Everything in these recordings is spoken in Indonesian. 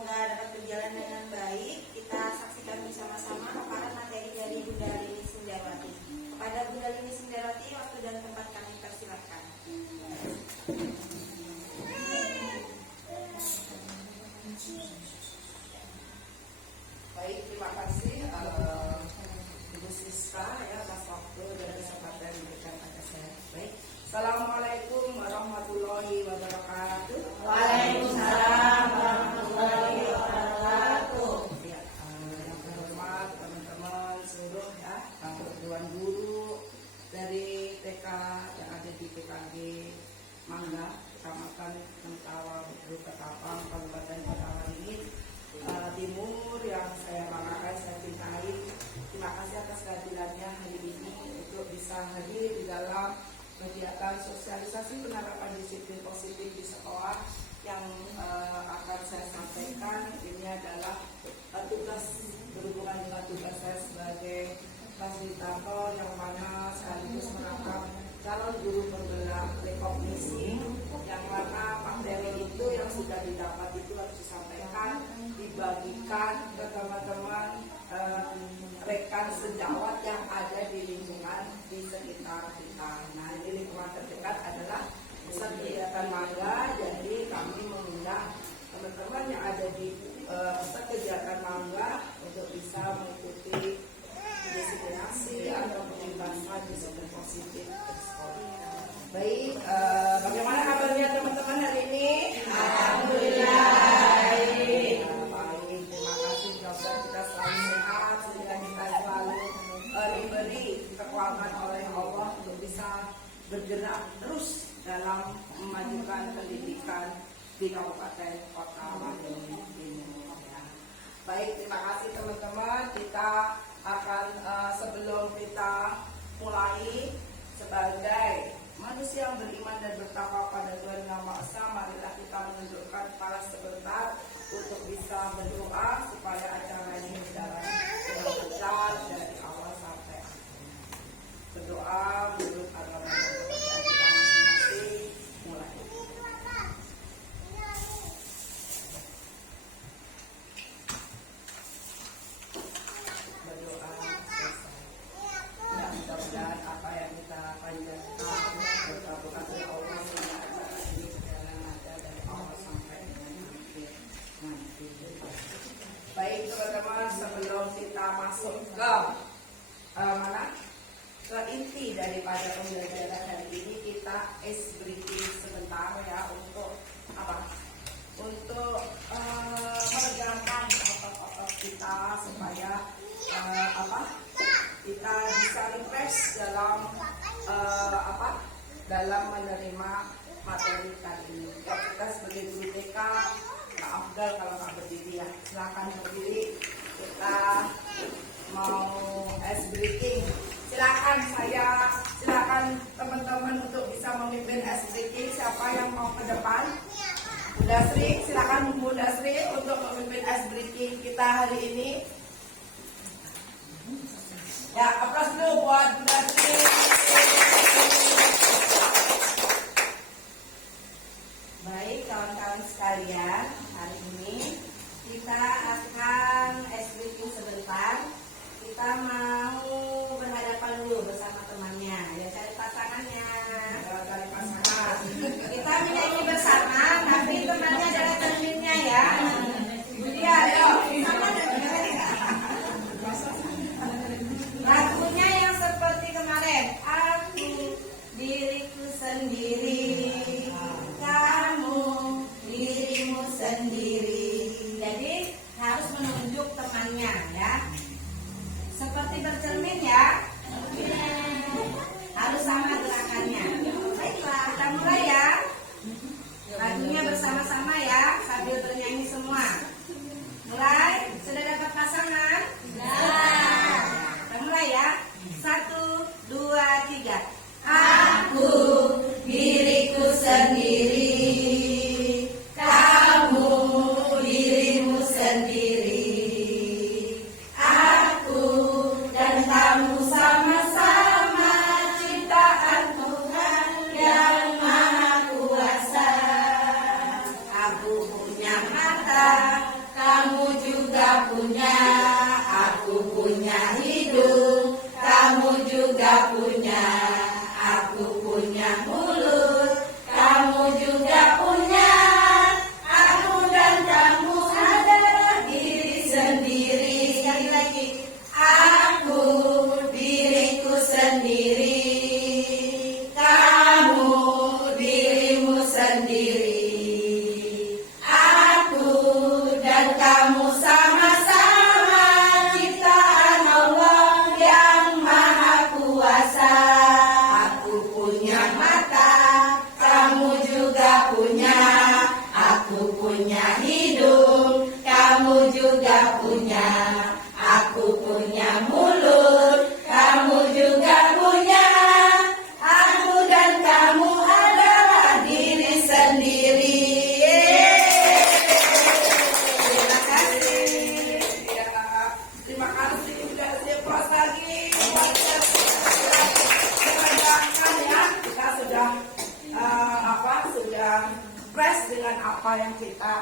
semoga dapat berjalan dengan baik. Kita saksikan bersama-sama paparan materi dari Bunda Lini Sindiawati. Kepada Bunda Lini Sindiawati, waktu dan tempat kami persilakan. Baik, terima kasih Ibu Siska ya atas waktu dan kesempatan yang diberikan pada saya. Baik, Assalamualaikum warahmatullahi wabarakatuh. Waalaikumsalam warahmatullahi wabarakatuh. Ya, yang terhormat teman-teman seluruh ya, perguruan guru dari TK yang ada di PKG Mangga, Kecamatan Mentawa, Ketapang, Kabupaten Kota Timur yang saya banggakan, saya cintai. Terima kasih atas kehadirannya hari ini untuk bisa hadir di dalam kegiatan sosialisasi penerapan disiplin positif di sekolah yang akan saya sampaikan. Ini adalah tugas berhubungan dengan tugas saya sebagai fasilitator yang mana sekaligus menangkap calon guru penggerak rekognisi, yang mana materi itu yang sudah didapat itu harus disampaikan, dibagikan ke teman-teman rekan sejawat yang ada di lingkungan di sekitar kita. Nah, di lingkungan terdekat adalah kegiatan Mangga, jadi kami mengundang teman-teman yang ada di kegiatan Mangga untuk bisa mengikuti disiplinasi atau pembahasan disiplin positif di sekolah. Baik, bagaimana kabarnya teman-teman hari ini? Alhamdulillah. Baik, terima kasih. Semoga kita selalu sehat sehingga kita selalu diberi kekuatan oleh Allah untuk bisa bergerak terus dalam memajukan pendidikan di Kabupaten Kota Madiun Timur. Ya. Baik, terima kasih teman-teman. Kita akan sebelum kita mulai sebagai manusia yang beriman dan bertakwa pada Tuhan Yang Maha Esa, marilah kita menundukkan kepala sebentar untuk bisa berdoa supaya acara ini berjalan dengan lancar dari awal sampai akhir. Berdoa menurut agama dan kepercayaan kita masing-masing. Mulai. Berdoa selesai. Ya, mudah-mudahan apa yang kita panjatkan berkabulkan oleh Allah sehingga acara ini berjalan lancar dari awal sampai dengan akhir nanti. Baik teman-teman, sebelum kita masuk ke ke inti daripada pembelajaran hari ini, kita briefing sebentar ya untuk apa? Untuk meregangkan otot-otot kita supaya kita bisa refresh dalam dalam menerima materi kali ini. Ya, kita sebagai guru TK, Kak Afdal kalau nggak berdiri ya, silakan berdiri. Kita mau briefing. Silakan teman-teman untuk bisa memimpin briefing. Siapa yang mau ke depan? Bunda Sri, silakan Bunda Sri untuk memimpin briefing kita hari ini. Ya, aplaus dulu buat Bunda Sri. Baik, kawan-kawan sekalian, hari ini kita akan briefing sebentar. Kita mau berhadapan dulu bersama temannya. Ya, cari pasangannya. Cari pasangan. Kita menyanyi bersama, tapi temannya adalah cerminnya ya. Iya, ayo. Lagunya yang seperti kemarin. Aku diriku sendiri, kamu dirimu sendiri. Jadi harus menunjuk temannya ya. Seperti bercermin ya. Harus sama gerakannya. Baiklah, kita mulai ya. Lagunya bersama-sama ya, sambil bernyanyi semua. Mulai, sudah dapat pasangan? Ya. Kita mulai ya. 1, 2, 3. Aku diriku sendiri, kamu dirimu sendiri. Aku dan kamu sama-sama ciptaan Tuhan yang Maha Kuasa. Aku punya mata, sendiri. Aku dan kamu sama-sama ciptaan Allah yang Maha Kuasa. Aku punya mata, kamu juga punya. Aku punya hidung, kamu juga punya. Aku punya mulut, kamu juga punya. Aku dan kamu adalah diri sendiri. Terima kasih. Ya, terima kasih. Sudah siap lagi. Mendengarkan ya, kita sudah sudah fresh dengan apa yang kita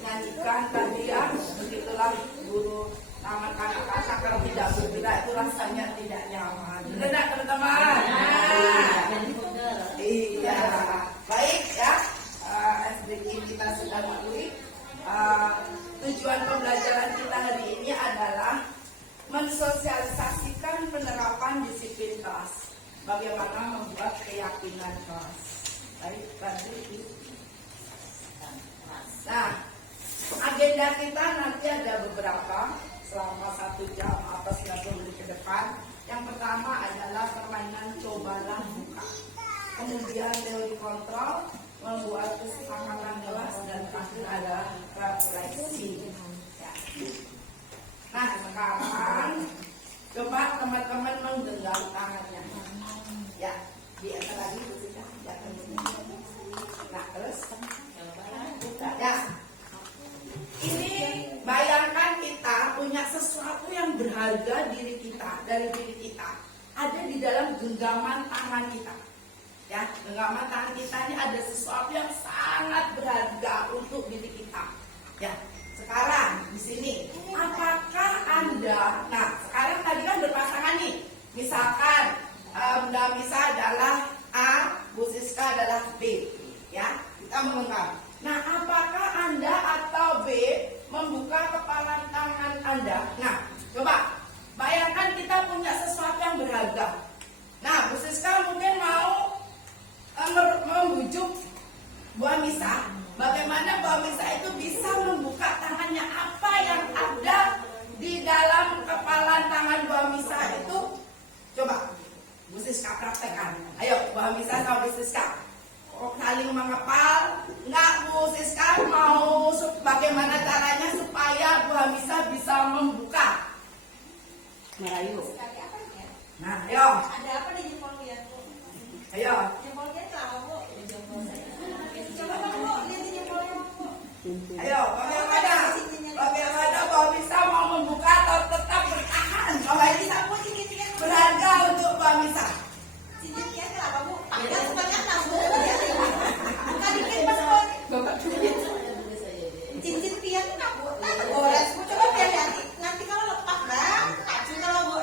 nyanyikan tadi ya. Begitulah guru taman kanak-kanak kalau tidak bergerak itu rasanya tidak nyaman. Benar teman-teman? Iya. Baik ya. SDG kita sudah lalui. Tujuan pembelajaran kita hari ini adalah mensosialisasikan penerapan disiplin kelas. Bagaimana membuat keyakinan kelas. Baik, tadi. Nah, agenda kita nanti ada beberapa selama 1 jam atau 90 menit ke depan. Yang pertama adalah permainan cobalah buka. Kemudian teori kontrol, membuat kesepakatan kelas, dan terakhir adalah refleksi. Ya. Nah, sekarang coba teman-teman menggenggam tangannya. Ya, di atas lagi sudah. Nah, terus ya. Ini bayangkan kita punya sesuatu yang berharga dari diri kita. Ada di dalam genggaman tangan kita. Ya, genggaman tangan kita ini ada sesuatu yang sangat berharga untuk diri kita. Ya, sekarang di sini, apakah Anda? Nah, sekarang tadi kan berpasangan nih. Misalkan Bunda Misa adalah A, Bu Siska adalah B. Ya, kita mengenal. Nah, apakah Anda atau B membuka kepalan tangan Anda? Nah, coba bayangkan kita punya sesuatu yang berharga. Nah, Bu Siska mungkin mau membujuk Bu Amisa. Bagaimana Bu Amisa itu bisa membuka tangannya? Apa yang ada di dalam kepalan tangan Bu Amisa itu? Coba Bu Siska praktekkan. Ayo, Bu Amisa sama Bu Siska. Saling mengepal. Enggak, Bu Siska mau bagaimana caranya supaya Bu Hamisa bisa membuka? Merayu. Nah, ayo. Ada apa di jempol dia? Ayo. Jempol dia itu apa, Bu? Coba Bu, lihat di jempolnya, Bu. Ayo, bagaimana Bu Hamisa mau membuka atau tetap bertahan? Kalau ini sapu berharga untuk Bu Hamisa. Cincin kenapa, Bu? Pakai sebanyak Bu. Bukan dikit, Mas. Cincin pian itu Bu. Gores, Bu. Coba biar nanti kalau lepas, Bang. Kacau kalau Bu.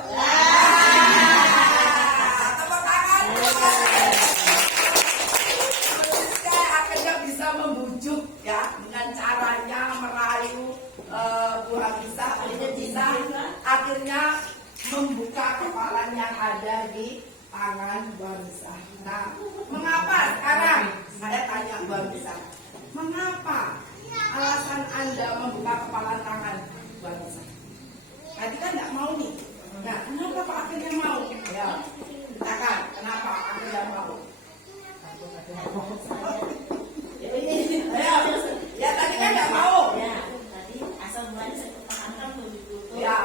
Tepuk tangan. Siska akhirnya bisa membujuk ya dengan caranya merayu Bu Hamisa. Akhirnya membuka kepalan yang ada di tangan Bu Hamisa. Nah, mengapa sekarang saya tanya Bu Hamisa, mengapa alasan Anda membuka kepalan tangan Bu Hamisa? Tadi kan nggak mau nih. Nah, kenapa Pak akhirnya mau? Ya, katakan kenapa akhirnya mau? Ya tadi kan nggak mau. Ya, tadi asal mulanya saya pertahankan begitu. Ya.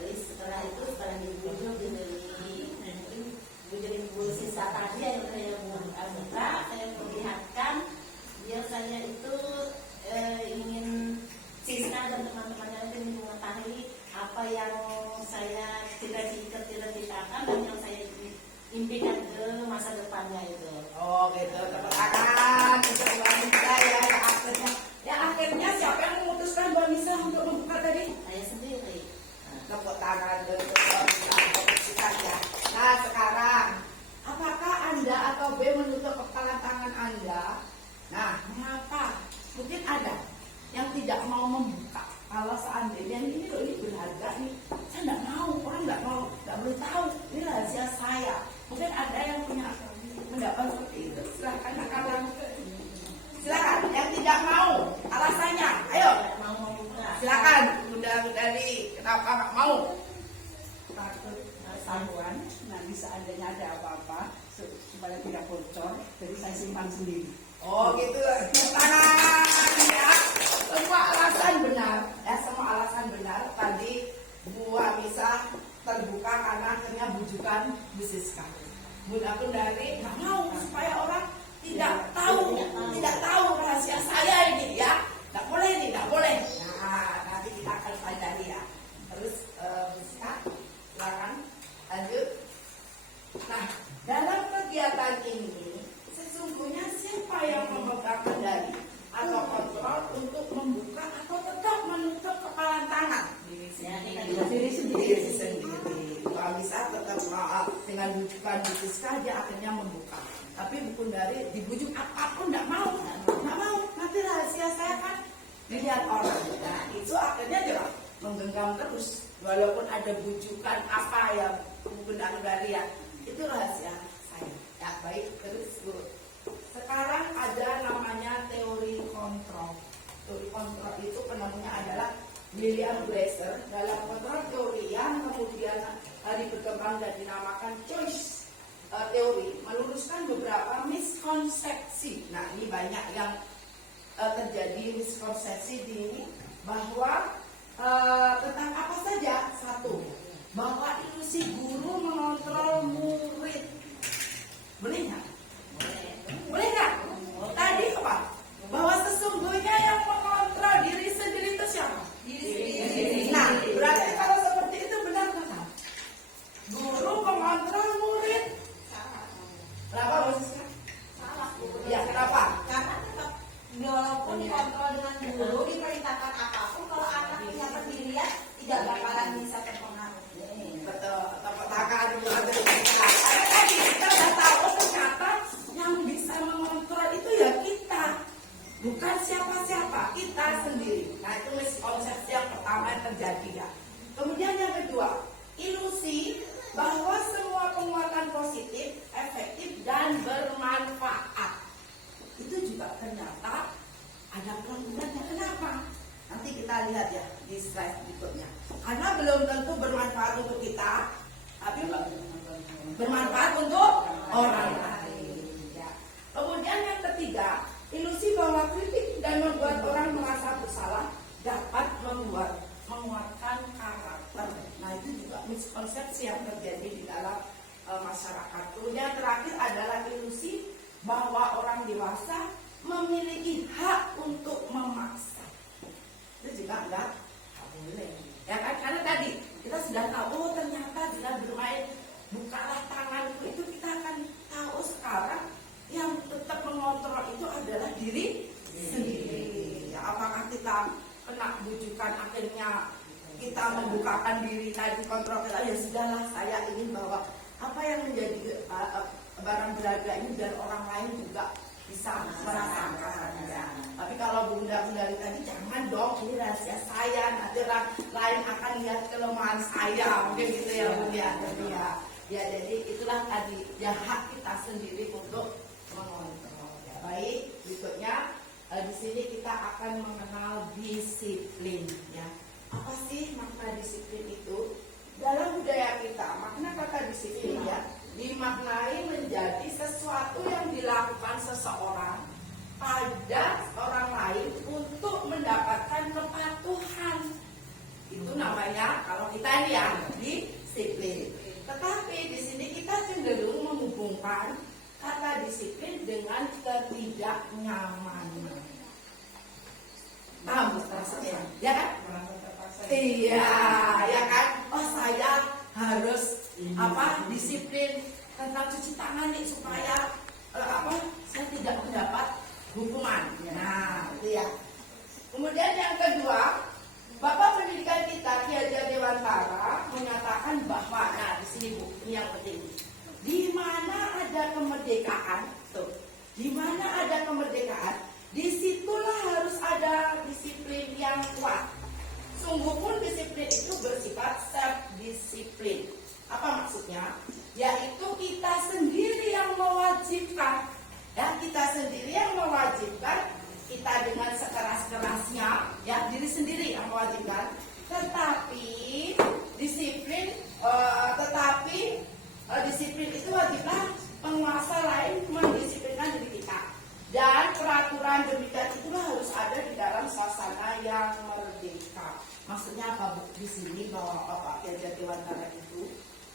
Jadi setelah itu setelah dibujuk bujukin Bu Siska tadi yang saya buka, saya perlihatkan biar saya itu ingin Siska dan teman-temannya itu mengetahui apa yang saya cita-citakan dan yang saya impikan ke masa depannya itu. Oh gitu, tepuk tangan untuk Bu Hamisa ya akhirnya siapa yang memutuskan Bu Hamisa untuk membuka tadi? Saya sendiri. Tepuk tangan untuk Bu Hamisa ya. Nah sekarang, apakah Anda atau B menutup kepalan tangan Anda? Nah, mengapa? Mungkin ada yang tidak mau membuka. Kalau seandainya ini loh, ini berharga nih, saya nggak mau, orang nggak mau, nggak boleh tahu, ini rahasia saya. Mungkin ada yang punya pendapat seperti itu. Silahkan akan simpan sendiri. Oh gitu, tangan ya. Semua alasan benar, ya semua alasan benar. Tadi Bu Amisa terbuka karena akhirnya bujukan Bu Siska. Bunda pun dari nggak mau supaya orang tidak tahu rahasia saya ini ya. Nggak boleh nih, nggak boleh. Nah, nanti kita akan pelajari ya. Terus Bu Siska, silakan lanjut. Nah, dalam kegiatan ini sesungguhnya siapa yang memegang kendali atau kontrol untuk membuka atau tetap menutup kepalan tangan? Diri sendiri. Kalau bisa tetap dengan bujukan Bu Siska dia akhirnya membuka. Tapi Bu dari dibujuk apapun nggak mau. Nanti rahasia saya kan dilihat orang. Nah itu akhirnya dia menggenggam terus. Walaupun ada bujukan apa yang Bu dari ya, itu rahasia saya. Ya baik, terus Bu. Sekarang ada namanya teori kontrol. Teori kontrol itu penemunya adalah William Glasser. Dalam kontrol teori yang kemudian berkembang dan dinamakan choice teori, meluruskan beberapa miskonsepsi. Nah ini banyak yang terjadi miskonsepsi di ini, bahwa tentang apa saja. Satu, bahwa ilusi guru mengontrol murid. Boleh nggak? Boleh nggak? Tadi apa? Bahwa sesungguhnya yang mengontrol diri sendiri itu siapa? Nah, berarti kalau seperti itu benar kan? Guru mengontrol murid. Berapa Bu Siska? Salah. Ya, kenapa? Karena tetap walaupun dikontrol dengan guru, diperintahkan apapun, kalau anak punya pendirian tidak bakalan bisa terpengaruh. Betul, tepuk tangan dulu. Karena tadi kita sudah tahu ternyata yang bisa mengontrol itu ya kita, bukan siapa-siapa, kita sendiri. Nah itu miskonsepsi yang pertama yang terjadi ya. Kemudian yang kedua, ilusi bahwa semua penguatan positif, efektif dan bermanfaat. Itu juga ternyata ada kelemahannya. Kenapa? Nanti kita lihat ya di slide berikutnya. Karena belum tentu bermanfaat untuk kita, tapi bermanfaat untuk orang lain. Ya. Kemudian yang ketiga, ilusi bahwa kritik dan membuat orang merasa bersalah dapat menguatkan karakter. Nah itu juga miskonsepsi yang terjadi di dalam masyarakat. Kemudian terakhir adalah ilusi bahwa orang dewasa memiliki hak untuk memaksa. Itu juga enggak boleh. Ya kan? Karena tadi kita sudah tahu, oh ternyata dengan bermain bukalah tanganku itu kita akan tahu sekarang yang tetap mengontrol itu adalah diri sendiri. Ya, apakah kita kena bujukan akhirnya kita membukakan diri tadi kontrol kita, ya sudahlah saya ingin bahwa apa yang menjadi barang berharga ini biar orang lain juga bisa merasakan ya. Tapi kalau bunda tadi jangan dong, ini rahasia saya, nanti orang lain akan lihat kelemahan saya, mungkin gitu ya bunda ya. Jadi itulah tadi ya, hak kita sendiri untuk mengontrol. Ya, baik, berikutnya di sini kita akan mengenal disiplin ya. Apa sih makna disiplin itu? Dalam budaya kita, makna kata disiplin ya dimaknai menjadi sesuatu yang dilakukan seseorang pada orang lain untuk mendapatkan kepatuhan. Itu namanya kalau kita ini ya disiplin. Tetapi di sini kita cenderung menghubungkan kata disiplin dengan ketidaknyamanan. Paham maksudnya? Ya kan? Iya, ya kan? Oh saya harus disiplin tentang cuci tangan nih supaya saya tidak mendapat hukuman. Nah, itu ya. Kemudian yang kedua, Bapak Pendidikan kita Ki Hajar Dewantara menyatakan bahwa, nah di sini Bu, ini yang penting. Di mana ada kemerdekaan, di mana ada kemerdekaan, disitulah harus ada disiplin yang kuat. Sungguh pun disiplin itu bersifat self-disiplin. Apa maksudnya? Yaitu kita sendiri yang mewajibkan. Ya, kita sendiri yang mewajibkan, kita dengan sekeras-kerasnya, ya diri sendiri yang mewajibkan. Tetapi disiplin itu wajiblah penguasa lain mendisiplinkan diri kita. dan demikian itulah harus ada di dalam suasana yang merdeka. Maksudnya apa Bu? Di sini bahwa Bapak Ganjar Dewantara itu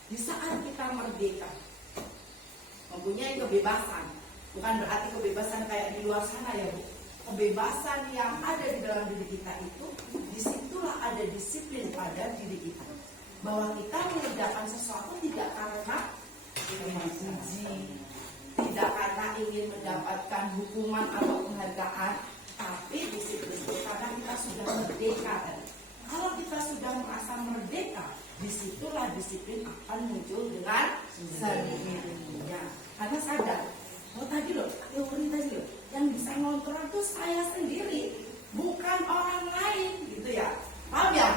di saat kita merdeka mempunyai kebebasan, bukan berarti kebebasan kayak di luar sana ya Bu. Kebebasan yang ada di dalam diri kita itu, disitulah ada disiplin pada diri kita. Bahwa kita mengerjakan sesuatu tidak karena dipuji, tidak karena ingin mendapatkan hukuman atau penghargaan, tapi disiplin itu karena kita sudah merdeka. Kalau kita sudah merasa merdeka, disitulah disiplin akan muncul dengan sendirinya. Karena sadar, oh tadi loh, teori tadi loh, yang bisa ngontrol itu saya sendiri, bukan orang lain, gitu ya. Paham ya?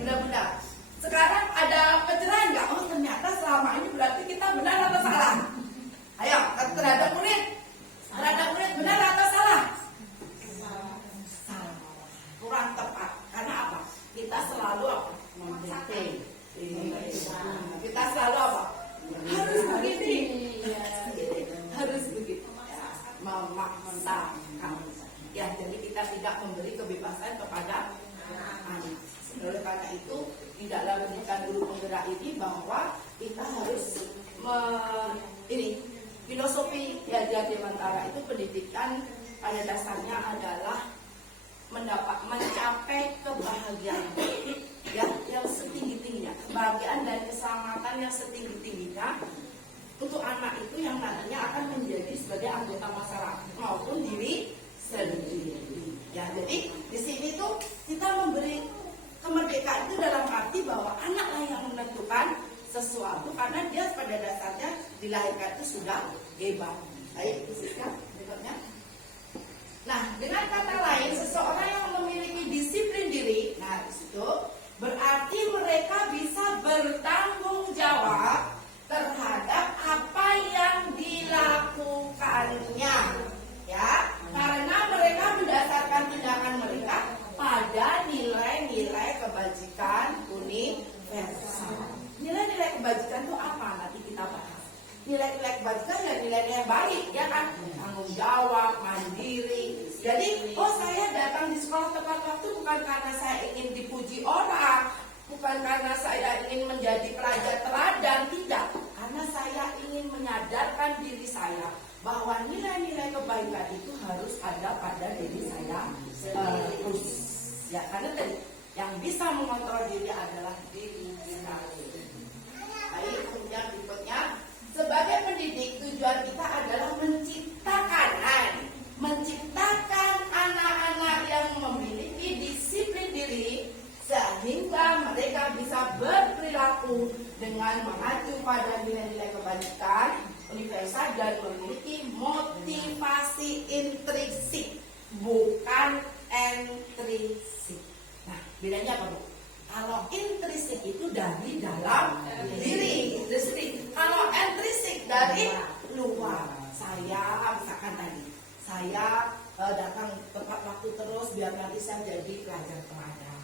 Benar-benar. Sekarang ada pencerahan nggak? Oh ternyata selama ini berarti kita benar atau salah? Ayo, terhadap murid benar atau salah? Salah. Kurang tepat. Karena apa? Kita selalu apa? Memaksakan. Kita selalu apa? Harus begini. Harus begitu. Memaksakan. Ya, jadi kita tidak memberi kebebasan kepada anak. Oleh karena itu, di dalam pendidikan guru penggerak ini bahwa kita harus filosofi Ganjar Dewantara itu pendidikan pada dasarnya adalah mencapai kebahagiaan ya, yang setinggi-tingginya, kebahagiaan dan keselamatan yang setinggi-tingginya untuk anak itu yang nantinya akan menjadi sebagai anggota masyarakat maupun diri sendiri. Ya, jadi di sini tuh kita memberi kemerdekaan itu dalam arti bahwa anaklah yang menentukan sesuatu karena dia pada dasarnya dilahirkan itu sudah bebas. Baik, khususnya berikutnya. Nah, dengan kata lain, seseorang yang memiliki disiplin diri, nah di situ berarti mereka bisa bertanggung jawab terhadap apa yang dilakukannya, ya, karena mereka mendasarkan tindakan mereka pada nilai-nilai kebajikan universal. Nilai-nilai kebajikan itu apa? Nanti kita bahas. Nilai-nilai kebajikan ya nilai-nilai baik, ya kan? Tanggung jawab, mandiri. Jadi, oh saya datang di sekolah tepat waktu bukan karena saya ingin dipuji orang, bukan karena saya ingin menjadi pelajar teladan, tidak. Karena saya ingin menyadarkan diri saya bahwa nilai-nilai kebaikan itu harus ada pada diri saya terus. Ya, karena tadi yang bisa mengontrol diri adalah diri kita. Baik, kemudian berikutnya, sebagai pendidik tujuan kita adalah menciptakan anak-anak yang memiliki disiplin diri sehingga mereka bisa berperilaku dengan mengacu pada nilai-nilai kebajikan universal dan memiliki motivasi intrinsik, bukan intrinsik. Nah, bedanya apa, Bu? Kalau intrinsik itu dari dalam diri, intrinsik. Kalau intrinsik dari luar. Saya misalkan tadi, saya datang tepat waktu terus biar nanti saya jadi pelajar teladan,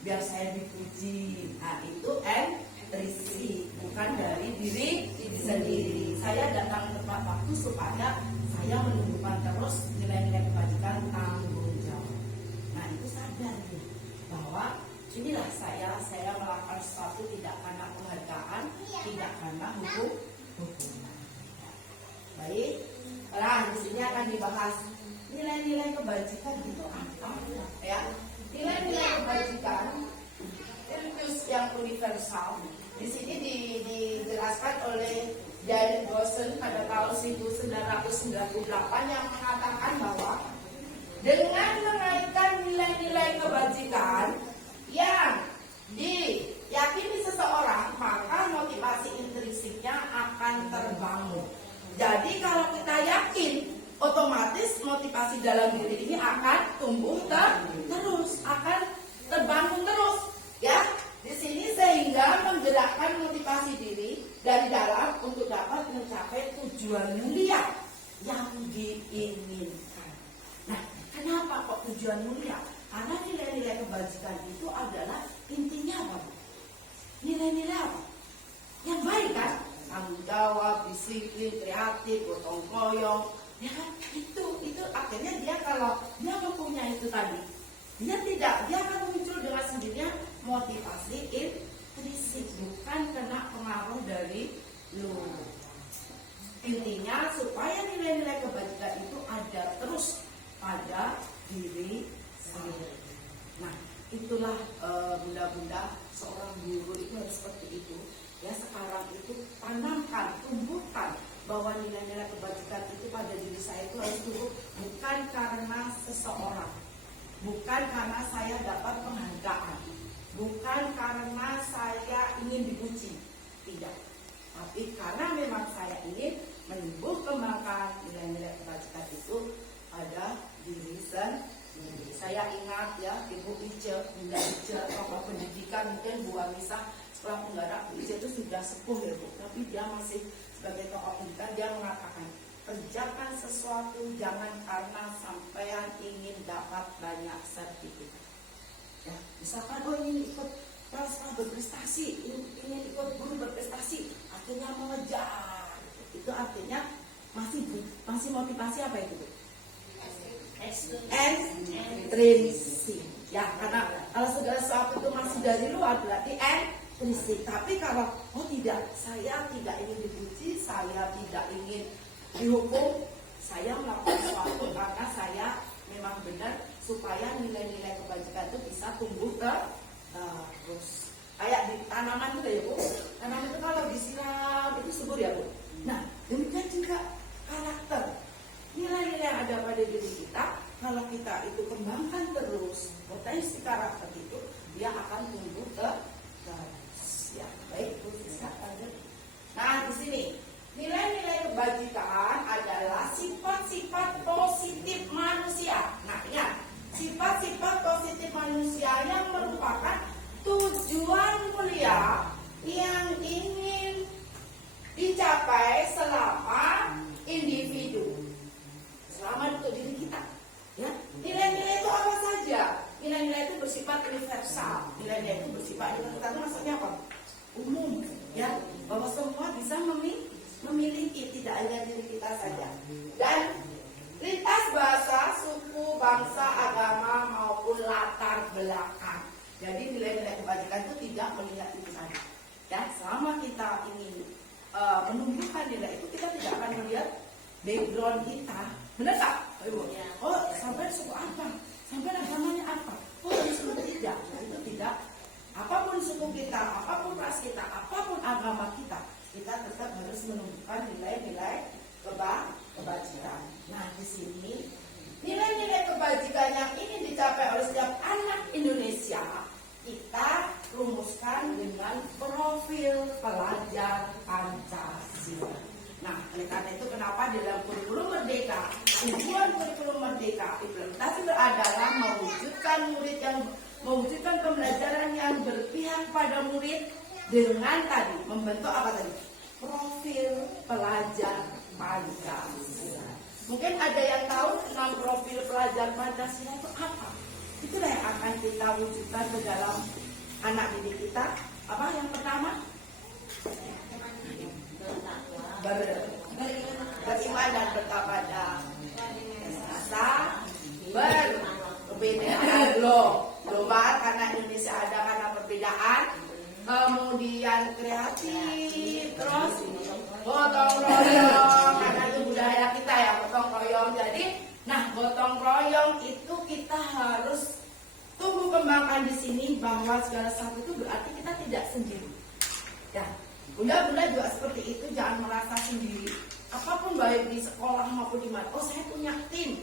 biar saya dipuji. Nah, itu intrinsik, bukan dari diri sendiri. Saya datang tepat waktu supaya saya menunjukkan terus nilai-nilai kebajikan tanggung jawab. Nah, itu sadar ya, bahwa inilah saya melakukan sesuatu tidak karena penghargaan, tidak karena hukuman. Baik, nah di sini akan dibahas nilai-nilai kebajikan itu apa ya? Nilai-nilai kebajikan itu yang universal. Di sini dijelaskan oleh David Gosen pada tahun 1998 yang mengatakan bahwa dengan mengaitkan nilai-nilai kebajikan yang diyakini seseorang, maka motivasi intrinsiknya akan terbangun. Jadi kalau kita yakin, otomatis motivasi dalam diri ini akan tumbuh terus, akan terbangun terus, ya. Di sini sehingga menggerakkan motivasi diri dari dalam untuk dapat mencapai tujuan mulia yang diinginkan. Nah, kenapa kok tujuan mulia? Karena nilai-nilai kebajikan itu adalah intinya apa? Nilai-nilai apa? Yang baik kan? Tanggung jawab, disiplin, kreatif, gotong royong, ya kan? Itu akhirnya dia kalau kalau dia mempunyai itu tadi, dia akan muncul dengan sendirinya motivasi intrinsik, bukan kena pengaruh dari luar. Intinya supaya nilai-nilai kebajikan itu ada terus pada diri sendiri. Nah, itulah bunda-bunda, seorang guru itu harus seperti itu. Ya, sekarang itu tanamkan, tumbuhkan bahwa nilai-nilai kebajikan itu pada diri saya itu harus tumbuh, bukan karena seseorang, bukan karena saya dapat penghargaan, bukan karena saya ingin dipuji, tidak. Tapi karena memang saya ingin menumbuh kembangkan nilai-nilai kebajikan itu pada diri sendiri. Saya ingat ya, Ibu Ice, Bunda Ice, tokoh pendidikan, mungkin Bu Anissa sekolah Unggara. Bu Ice itu sudah sepuh ya Bu, tapi dia masih sebagai tokoh pendidikan. Dia mengatakan, kerjakan sesuatu jangan karena sampean ingin dapat banyak sertifikat. Ya, misalkan ingin ikut pramuka berprestasi, ingin ikut guru berprestasi, artinya mengejar. Itu artinya masih motivasi apa itu? Intrinsik. Ya, karena kalau segala sesuatu itu masih dari luar berarti intrinsik. Tapi kalau tidak, saya tidak ingin dipuji, saya tidak ingin dihukum, saya melakukan sesuatu karena saya memang benar supaya nilai-nilai kebajikan itu bisa tumbuh terus. Kayak di tanaman juga ya Bu, tanaman itu kalau disiram itu subur ya Bu. Nah, demikian juga karakter, nilai-nilai yang ada pada diri kita, kalau kita itu kembangkan terus potensi karakter itu, dia akan tumbuh terus. Ya, baik Bu Siska. Nah, di sini nilai-nilai kebajikan adalah sifat-sifat positif manusia. Nah, ingat, sifat-sifat positif manusia yang merupakan tujuan mulia yang ingin dicapai selama individu, selama untuk diri kita. Ya, nilai-nilai itu apa saja? Nilai-nilai itu bersifat universal. Nilai-nilai itu bersifat universal itu maksudnya apa? Umum, ya, bahwa semua bisa memiliki, tidak hanya diri kita saja. Dan lintas bahasa, suku, bangsa, agama maupun latar belakang. Jadi nilai-nilai kebajikan itu tidak melihat itu saja. Ya, selama kita ingin menumbuhkan nilai itu, kita tidak akan melihat background kita. Benar tak? Oh, sampai suku apa? Sampai agamanya apa? Oh, itu tidak. Nah, itu tidak. Apapun suku kita, apapun ras kita, apapun agama kita, kita tetap harus menumbuhkan nilai-nilai kebajikan. Nah, di sini nilai-nilai kebajikan yang ingin dicapai oleh setiap anak Indonesia kita rumuskan dengan profil pelajar Pancasila. Nah, oleh karena itu kenapa di dalam kurikulum merdeka, tujuan kurikulum merdeka implementasi adalah mewujudkan pembelajaran yang berpihak pada murid dengan tadi membentuk apa tadi? Profil pelajar Pancasila. Mungkin ada yang tahu tentang profil pelajar Pancasila itu apa? Itulah yang akan kita wujudkan ke dalam anak didik kita. Apa yang pertama? Beriman dan berkepada asa berbedaan global karena Indonesia ada karena perbedaan, kemudian kreatif, terus gotong royong karena itu budaya kita ya, gotong royong. Jadi gotong royong itu kita harus tumbuh kembangkan di sini bahwa segala sesuatu itu berarti kita tidak sendiri. Ya, bunda-bunda juga seperti itu, jangan merasa sendiri. Apapun baik di sekolah maupun di mana. Oh, saya punya tim,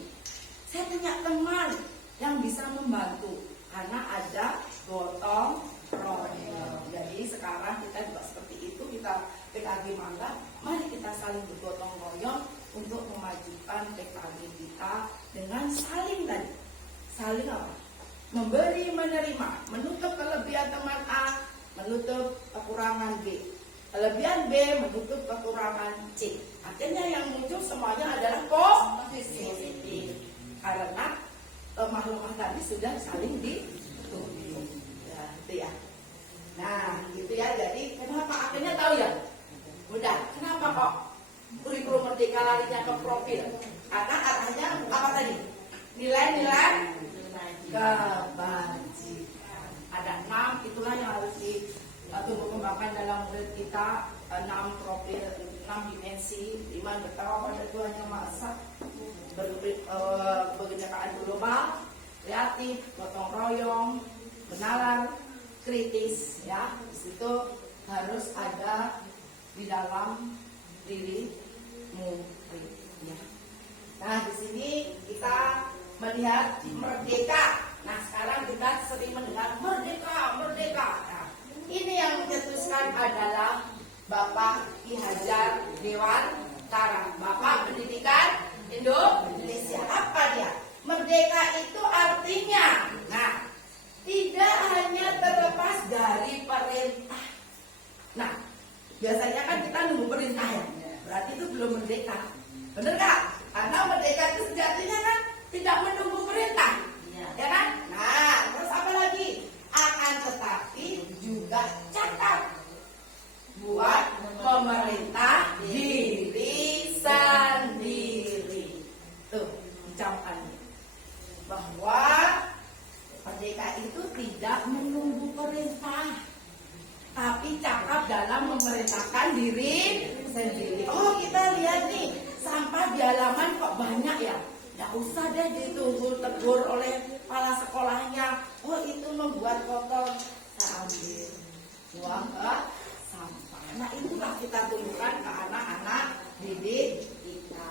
saya punya teman yang bisa membantu karena ada gotong royong. Jadi sekarang kita juga seperti itu, kita PKG Mangga, mari kita saling bergotong royong untuk memajukan PKG kita dengan saling apa? Memberi, menerima, menutup kelebihan teman A, menutup kekurangan B, kelebihan B, menutup kekurangan C. Akhirnya yang muncul semuanya adalah positif, karena lemah-lemah tadi sudah saling ditutup. Ya, itu ya. Nah, gitu ya. Jadi kenapa akhirnya tahu ya? Udah, kenapa kok kurikulum merdeka larinya ke profil? Karena arahnya apa tadi? Nilai 6 profil, 6 dimensi, iman betapa pada Tuhan yang Maha Esa, kebinekaan global, kreatif, gotong royong, benaran, kritis, ya. Di situ harus ada di dalam dirimu, ya. Nah, di sini kita melihat merdeka. Nah, sekarang kita sering mendengar merdeka, merdeka. Nah, ini yang mencetuskan adalah Bapak Ki Hajar Dewantara, Bapak Pendidikan Indonesia. Apa dia? Merdeka itu artinya, nah, tidak hanya terlepas dari perintah. Nah, biasanya kan kita nunggu perintah ya, berarti itu belum merdeka. Bener nggak? Karena merdeka itu sejatinya kan tidak menunggu perintah, ya kan? Nah, terus apa lagi? Akan tetapi juga cakap buat memerintah diri sendiri. Tuh, ucapannya bahwa merdeka itu tidak menunggu perintah, tapi cakap dalam memerintahkan diri sendiri. Oh, kita lihat nih, sampah di halaman kok banyak ya. Nggak usah deh ditunggu tegur oleh kepala sekolahnya. Oh, itu membuat kotor. Saya ambil buang ke sampah. Nah, itulah kita tunjukkan ke anak-anak didik kita.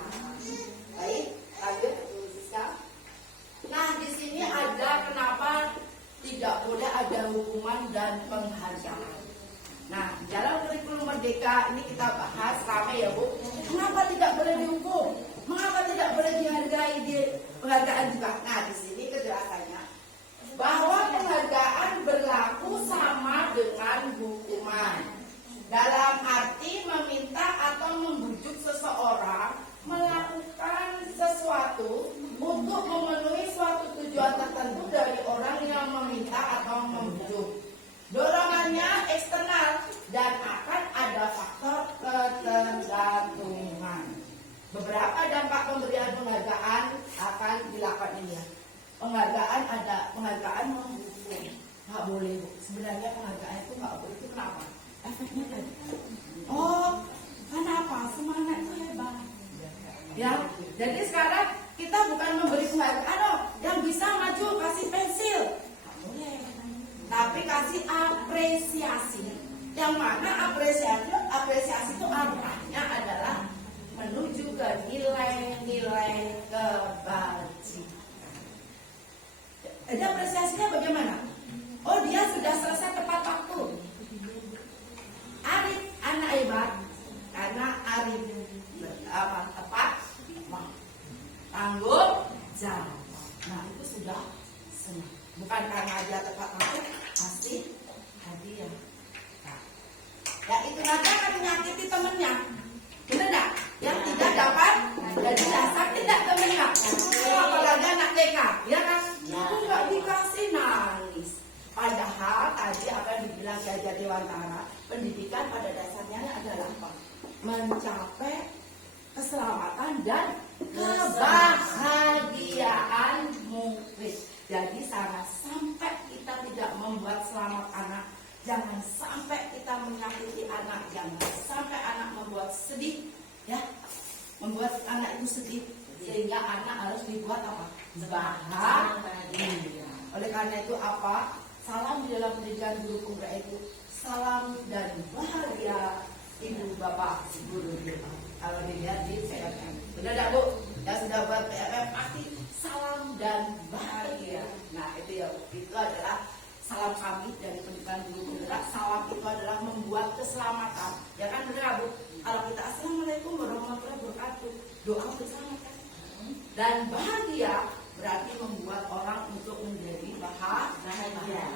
Baik, lanjut Bu Siska. Nah, di sini ada kenapa tidak boleh ada hukuman dan penghargaan. Nah, dalam kurikulum merdeka ini kita bahas ramai ya Bu. Mengapa tidak boleh dihukum? Mengapa tidak boleh dihargai di penghargaan juga? Nah, di sini kejelasannya bahwa penghargaan berlaku sama dengan hukuman. Dalam arti meminta atau membujuk seseorang melakukan sesuatu untuk memenuhi suatu tujuan tertentu dari orang yang meminta atau membujuk. Dorongannya eksternal dan akan ada faktor ketergantungan. Beberapa dampak pemberian penghargaan akan dilakukan ini ya. Penghargaan menghukum. Nggak boleh Bu. Sebenarnya penghargaan itu nggak boleh. Itu kenapa? Efeknya tadi. Oh, kenapa? Semangat itu hebat. Ya, jadi sekarang kita bukan memberi penghargaan, oh, yang bisa maju kasih pensil. Nggak boleh. Tapi kasih apresiasi. Yang mana apresiasi itu arahnya adalah menuju ke nilai-nilai kebajikan. Jadi apresiasinya bagaimana? Oh, dia sudah selesai tepat waktu. Arif, anak hebat karena Arif tepat tanggung jawab. Nah, itu sudah senang. Bukan karena dia tepat waktu kasih hadiah. Nah, ya itu nanti akan menyakiti temennya. Benar nggak? Yang tidak dapat jadi dasar tidak temennya. Apalagi anak TK, ya kan? Itu nggak dikasih nangis. Padahal tadi akan dibilang Hajar Dewantara, pendidikan pada dasarnya adalah apa? Mencapai keselamatan dan kebahagiaan murid. Jadi jangan sampai kita tidak membuat selamat anak, jangan sampai kita menyakiti anak, jangan sampai anak membuat sedih, ya, membuat anak itu sedih, sehingga anak harus dibuat apa? Bahagia. Oleh karena itu apa? Salam di dalam pendidikan guru pemuda itu salam dan bahagia ibu bapak guru. Kalau dilihat di PMM, benar tidak Bu? Yang sudah buat PMM pasti salam dan bahagia. Nah, itu ya, itu adalah salam kami dari pendidikan guru pemuda. Salam itu adalah membuat keselamatan. Ya kan benar Bu? Kalau kita assalamualaikum warahmatullahi wabarakatuh, doa keselamatan. Dan bahagia berarti membuat orang untuk menjadi bahagia.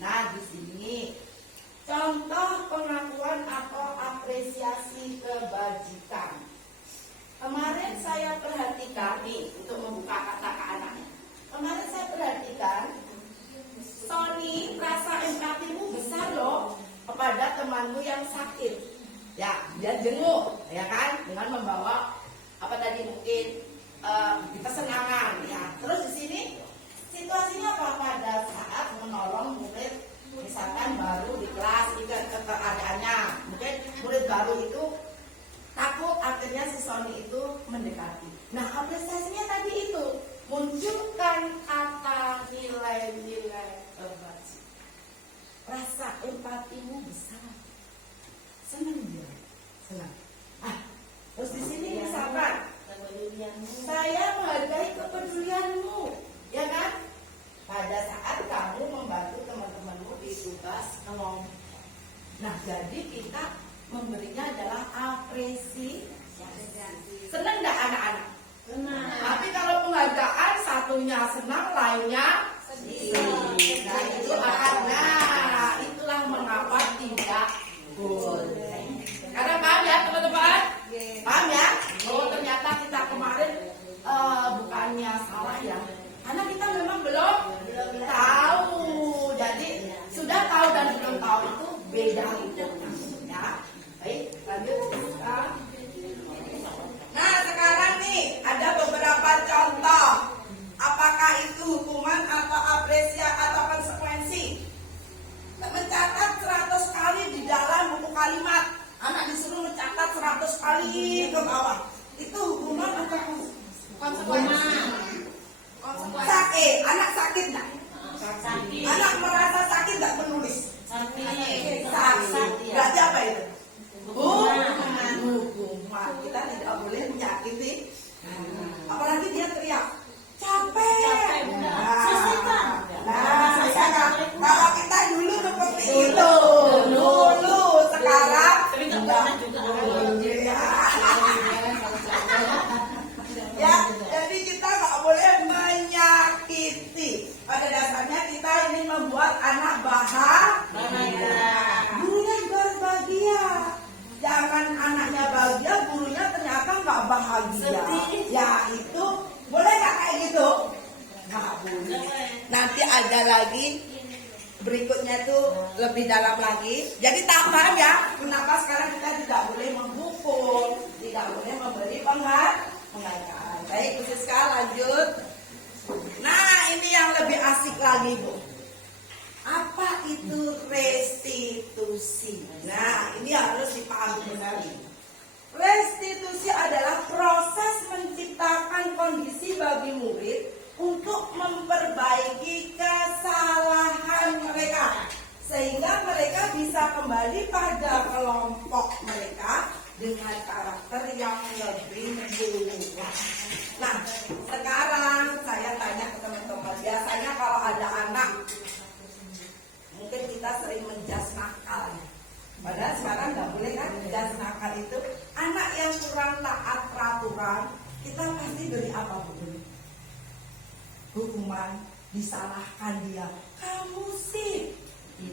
Nah, di sini contoh pengakuan atau apresiasi kebajikan. Kemarin saya perhatikan nih untuk membuka kata ke anaknya. Kemarin saya perhatikan Sony, rasa empatimu besar loh kepada temanmu yang sakit. Ya, dia jenguk, ya kan, dengan membawa apa tadi mungkin kesenangan, ya. Terus di sini situasinya apa? Pada saat menolong murid, misalkan baru di kelas, keadaannya mungkin satunya senang, lainnya sedih. Nah itu itulah mengapa tidak boleh. Karena paham ya teman-teman? Paham ya? Oh ternyata kita kemarin bukannya salah ya, karena kita memang belum tahu. Jadi sudah tahu dan belum tahu itu beda hukumnya. Ya, baik lanjut. Nah, sekarang nih ada beberapa contoh. Apakah itu hukuman atau apresiasi atau konsekuensi? Mencatat 100 kali di dalam buku kalimat. Anak disuruh mencatat 100 kali ke bawah. Itu hukuman atau konsekuensi? Anak sakit nggak? Sakit. Anak merasa sakit nggak menulis? Sakit. Berarti apa itu? Hukuman. Hukuman. Kita tidak boleh menyakiti. Apalagi dia teriak, capek. Kalau kita dulu seperti itu, dulu sekarang ya, jadi kita nggak boleh menyakiti. Pada dasarnya kita ingin membuat anak bahagia. Gurunya berbahagia. Jangan anaknya bahagia, gurunya ternyata nggak bahagia. Ya itu boleh nggak kayak gitu? Nggak boleh. Nanti ada lagi berikutnya tuh lebih dalam lagi. Jadi tambahan ya, kenapa sekarang kita tidak boleh menghukum, tidak boleh memberi penghargaan. Baik, Bu Siska lanjut. Nah, ini yang lebih asik lagi, Bu. Apa itu restitusi? Nah, ini harus dipahami benar. Restitusi adalah proses menciptakan kondisi bagi murid untuk memperbaiki kesalahan mereka, sehingga mereka bisa kembali pada kelompok mereka dengan karakter yang lebih mulia. Nah, sekarang saya tanya ke teman-teman, biasanya kalau ada anak, mungkin kita sering menjas nakal. Padahal sekarang nggak boleh kan menjas nakal itu. Anak yang kurang taat peraturan, kita pasti beri apa Bu? Hukuman, disalahkan dia. Kamu sih,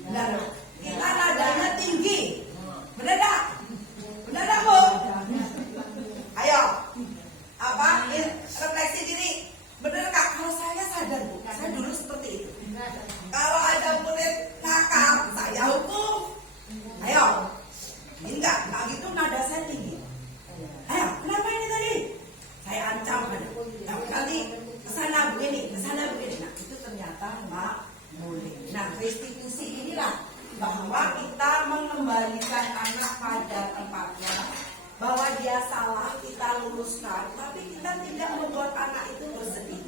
benar? Kita nadanya tinggi, benar tak? Benar tak Bu? Ayo, apa? Refleksi diri. Benar kak? Kalau saya sadar Bu, saya dulu seperti itu. Kalau ada murid nakal, saya hukum. Ayo, enggak gitu nada saya tinggi. Ayo, kenapa ini tadi? Saya ancam kan. Kali kesana begini. Nah itu ternyata nggak boleh. Nah restitusi inilah bahwa kita mengembalikan anak pada tempatnya, bahwa dia salah kita luruskan, tapi kita tidak membuat anak itu bersedih,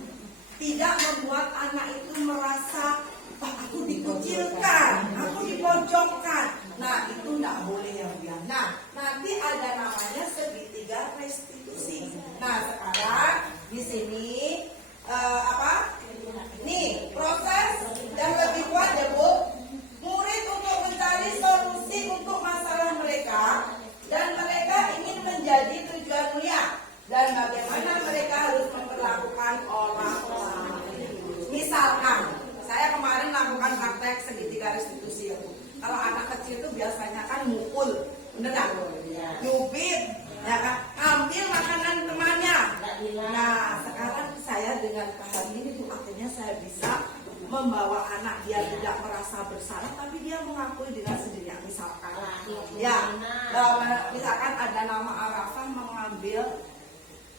tidak membuat anak itu merasa aku dikucilkan, aku dipojokkan. Nah itu tidak boleh ya Bu. Nah nanti ada namanya segitiga restitusi. Nah sekarang di sini Nih proses yang lebih kuat ya Bu. Murid untuk mencari solusi untuk masalah mereka, dan mereka ingin menjadi tujuan mulia, dan bagaimana mereka harus memperlakukan orang lain. Misalkan saya kemarin lakukan praktek segitiga restitusi ya Bu. Kalau anak kecil itu biasanya kan mukul, bener nggak? Nyubit, ya kan? Ambil makanan temannya. Nah sekarang saya dengan paham ini tuh akhirnya saya bisa membawa anak dia tidak merasa bersalah, tapi dia mengakui dengan sendirinya. Misalkan, misalkan ada nama Arafah mengambil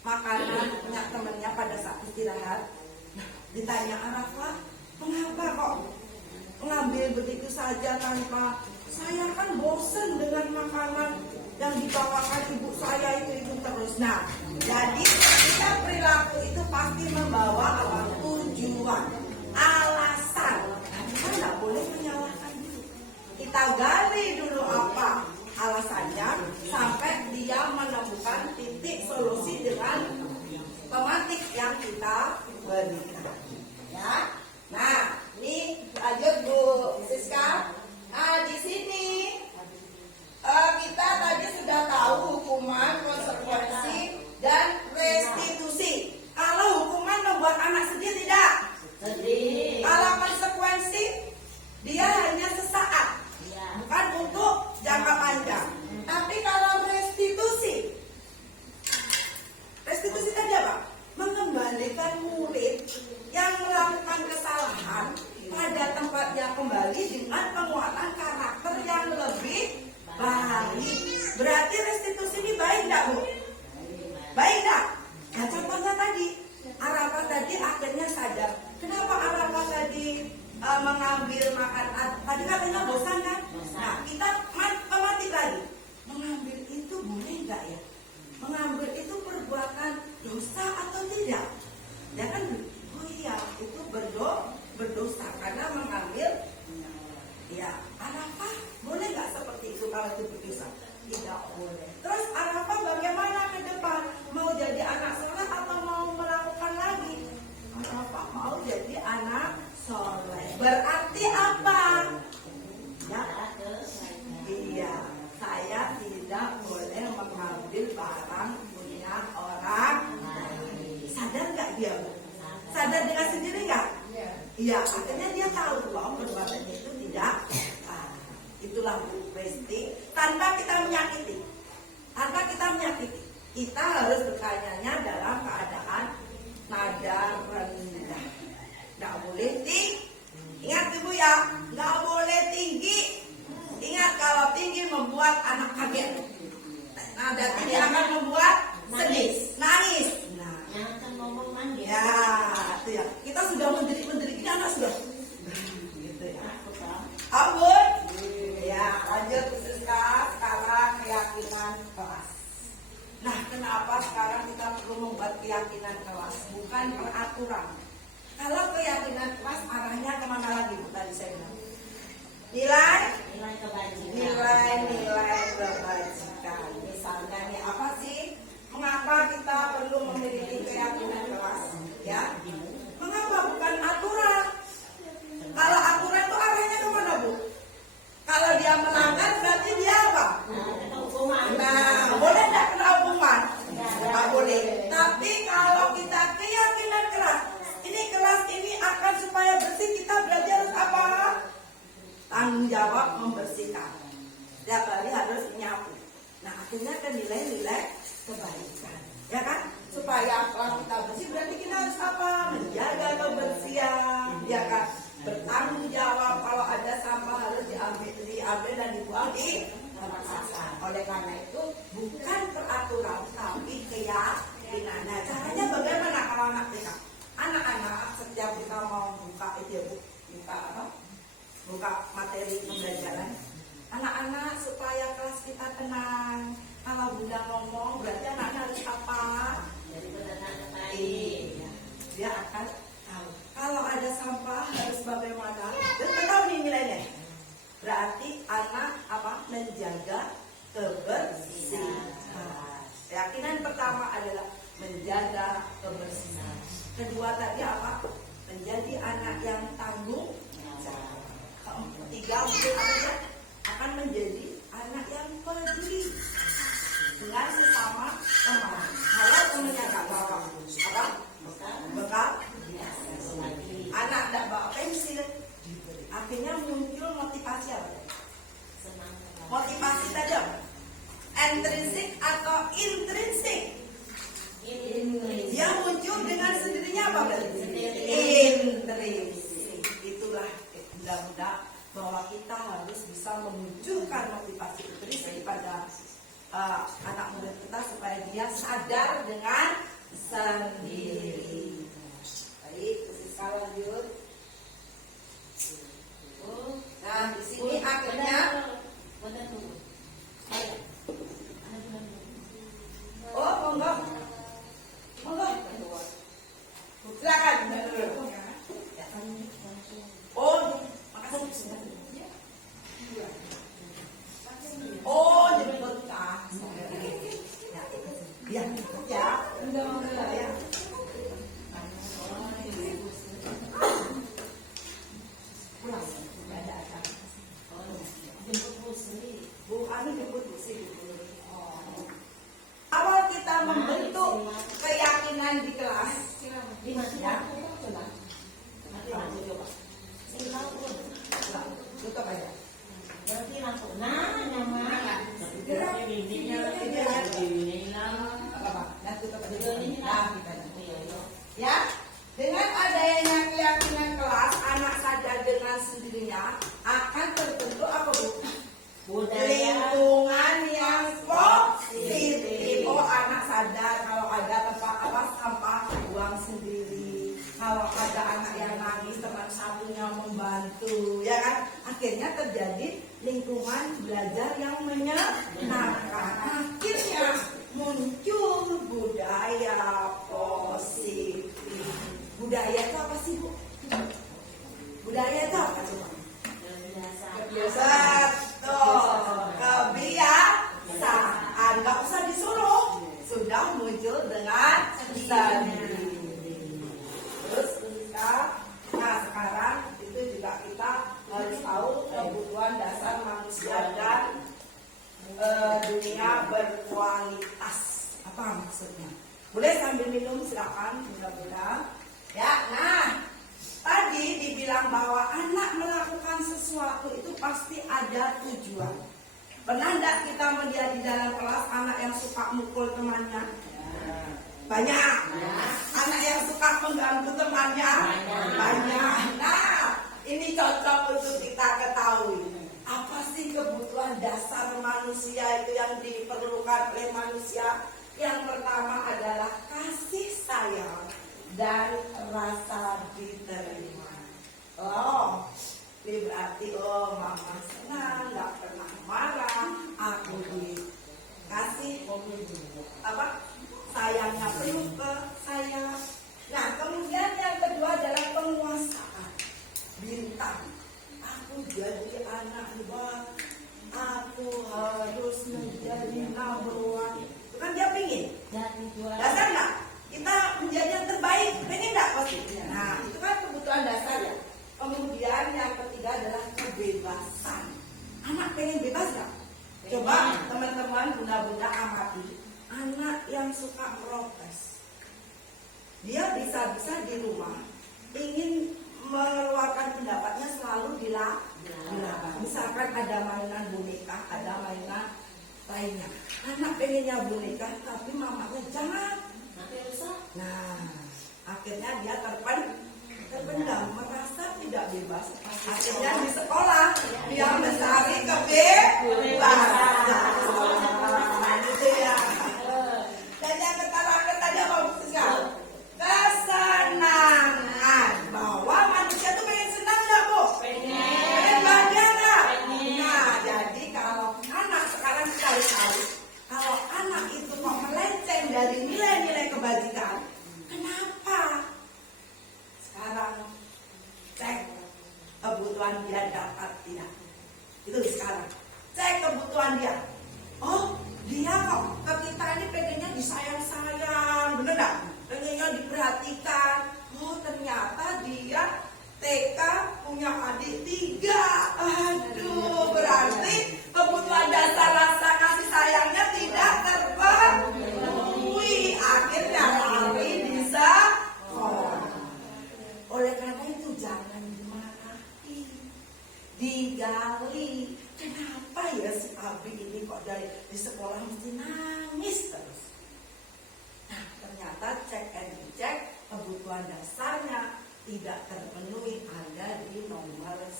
makanan punya temannya pada saat istirahat. Nah, ditanya Arafah, mengapa kok mengambil begitu saja tanpa, saya kan bosen dengan makanan yang dibawakan ibu saya itu terus. Nah, jadi kita perilaku itu pasti membawa tujuan, alasan. Nah, kita nggak boleh menyalahkan dulu. Kita gali dulu apa alasannya sampai dia menemukan titik solusi dengan pematik yang kita berikan. Ya, nah ini lanjut Bu Siska. Nah di sini kita tadi sudah tahu hukuman, konsekuensi, dan restitusi. Kalau hukuman membuat anak mau jadi anak soleh. Berarti apa? Ya, iya, saya tidak boleh mengambil barang punya orang lain. Sadar nggak dia? Sadar dengan sendiri nggak? Iya, akhirnya dia tahu bahwa perbuatannya itu tidak. Itulah Bu Presti. Tanpa kita menyakiti, kita harus bertanya dalam keadaan nada rendah. Nggak boleh tinggi. Ingat Ibu ya, nggak boleh tinggi. Ingat kalau tinggi membuat anak kaget. Nada tinggi akan membuat sedih, nangis. Nah, yang akan ngomong nangis. ya, itu ya. Kita sudah menjerit kita anak sudah. Gitu ya. Ampun. Ya, lanjut Bu Siska. Sekarang keyakinan kelas. Nah, kenapa sekarang kita perlu membuat keyakinan kelas, bukan peraturan? Kalau keyakinan kelas arahnya kemana lagi Bu tadi saya bilang? Nilai kebajikan. Misalnya nih apa sih? Mengapa kita perlu memiliki keyakinan kelas? Ya, mengapa bukan aturan? Kalau aturan itu arahnya kemana Bu? Kalau dia melanggar berarti dia apa? Nah, boleh tidak kena hukuman? Tidak boleh. Tapi kalau kita keyakinan kelas, kelas ini akan supaya bersih, kita berarti harus apa? Tanggung jawab membersihkan. Setiap hari harus menyapu. Nah, akhirnya kan nilai-nilai kebaikan, ya kan? Supaya kalau kita bersih berarti kita harus apa? Menjaga kebersihan, ya kan? Bertanggung jawab kalau ada sampah harus diambil dan dibuang di tempat sampah. Oleh karena itu bukan peraturan tapi keyakinan. Nah, caranya bagaimana kalau anak kita? Anak-anak setiap kita mau buka itu ya Bu, buka apa? Buka materi pembelajaran. Anak-anak supaya kelas kita tenang. Kalau Bunda ngomong berarti anak-anak harus apa? Jadi benar-benar Iya, dia akan tahu. Kalau ada sampah harus bagaimana? Dan tahu nih nilainya. Berarti anak apa? Menjaga kebersihan. Keyakinan pertama adalah menjaga kebersihan. Kedua tadi apa? Menjadi anak yang tanggung jawab. Ketiga mungkin apa? Akan menjadi anak yang peduli dengan sesama teman. Kalau temannya nggak bawa apa? Bekal. Anak tidak bawa pensil, akhirnya muncul motivasi apa? Motivasi tadi apa? Intrinsik atau intrinsik? Dia muncul dengan sendirinya apa berarti? Intrinsik. Itulah mudah-mudahan bahwa kita harus bisa memunculkan motivasi intrinsik pada anak muda kita supaya dia sadar dengan sendiri. Baik, Siska lanjut. Nah, di sini akhirnya monggo. Silakan. Makasih. Jemput Kak. Ya. Ya. Pulang. Jemput Bu Sri. Awal kita membentuk keyakinan di kelas. Ya. Tutup aja. Berarti lampu. Nah, nyaman. Ya, dengan adanya keyakinan kelas, anak sadar dengan sendirinya akan terbentuk apa Bu? Lingkungan yang positif. Oh, anak sadar kalau ada tempat sampah buang sendiri. Kalau ada anak yang nangis, teman satunya membantu, ya kan? Akhirnya terjadi lingkungan belajar yang menyenangkan. Akhirnya muncul budaya positif. Budaya itu apa sih Bu? Budaya itu apa coba? Kebiasaan. Kebiasaan. Nggak usah disuruh, sudah muncul dengan sendiri. Terus ada tujuan. Pernah enggak kita melihat di dalam kelas anak yang suka mukul temannya? Banyak. Anak yang suka mengganggu temannya? Banyak. Nah, ini cocok untuk kita ketahui. Apa sih kebutuhan dasar manusia itu yang diperlukan oleh manusia? Yang pertama adalah kasih sayang dan rasa diterima. Oh, ini berarti mama senang, nggak pernah marah, aku dikasih sayangnya penuh ke saya. Nah, kemudian yang kedua adalah penguasaan. Bintang, aku jadi anak hebat, aku harus menjadi number one. Itu kan dia pingin. Dasar nggak? Kita menjadi yang terbaik, pengen nggak pasti? Nah, itu kan kebutuhan dasar ya. Kemudian yang ketiga adalah kebebasan. Anak pengen bebas nggak? Coba teman-teman, bunda-bunda amati. Anak yang suka protes, dia bisa-bisa di rumah ingin mengeluarkan pendapatnya selalu dilarang. Misalkan ada mainan boneka, ada mainan lainnya. Anak pengennya boneka, tapi mamanya jangan. Nah, akhirnya dia terpendam, merasa tidak bebas. Akhirnya di sekolah dia mencari kebebasan. Gitu ya. Dan yang terakhir tadi apa maksudnya? Kesenangan. Bahwa manusia tuh pengen senang nggak, Bu? Pengen bahagia nggak? Nah, jadi kalau anak sekarang sekali-kali, kalau anak itu kok melenceng dari nilai-nilai kebajikan, kenapa? Sekarang cek kebutuhan dia dapat tidak? Itu sekarang. Cek kebutuhan dia. Oh, dia kok ke kita ini pengennya disayang-sayang, bener gak? Pengennya diperhatikan. Oh, ternyata dia TK punya adik 3. Aduh, berarti kebutuhan dasar rasa kasih sayangnya tidak terpenuhi. Akhirnya lari bisa oleh karena itu jangan dimarahi, digali. Kenapa ya si Abi ini kok di sekolah mesti nangis terus? Nah, ternyata cek and dicek kebutuhan dasarnya tidak terpenuhi, ada di nomor 1.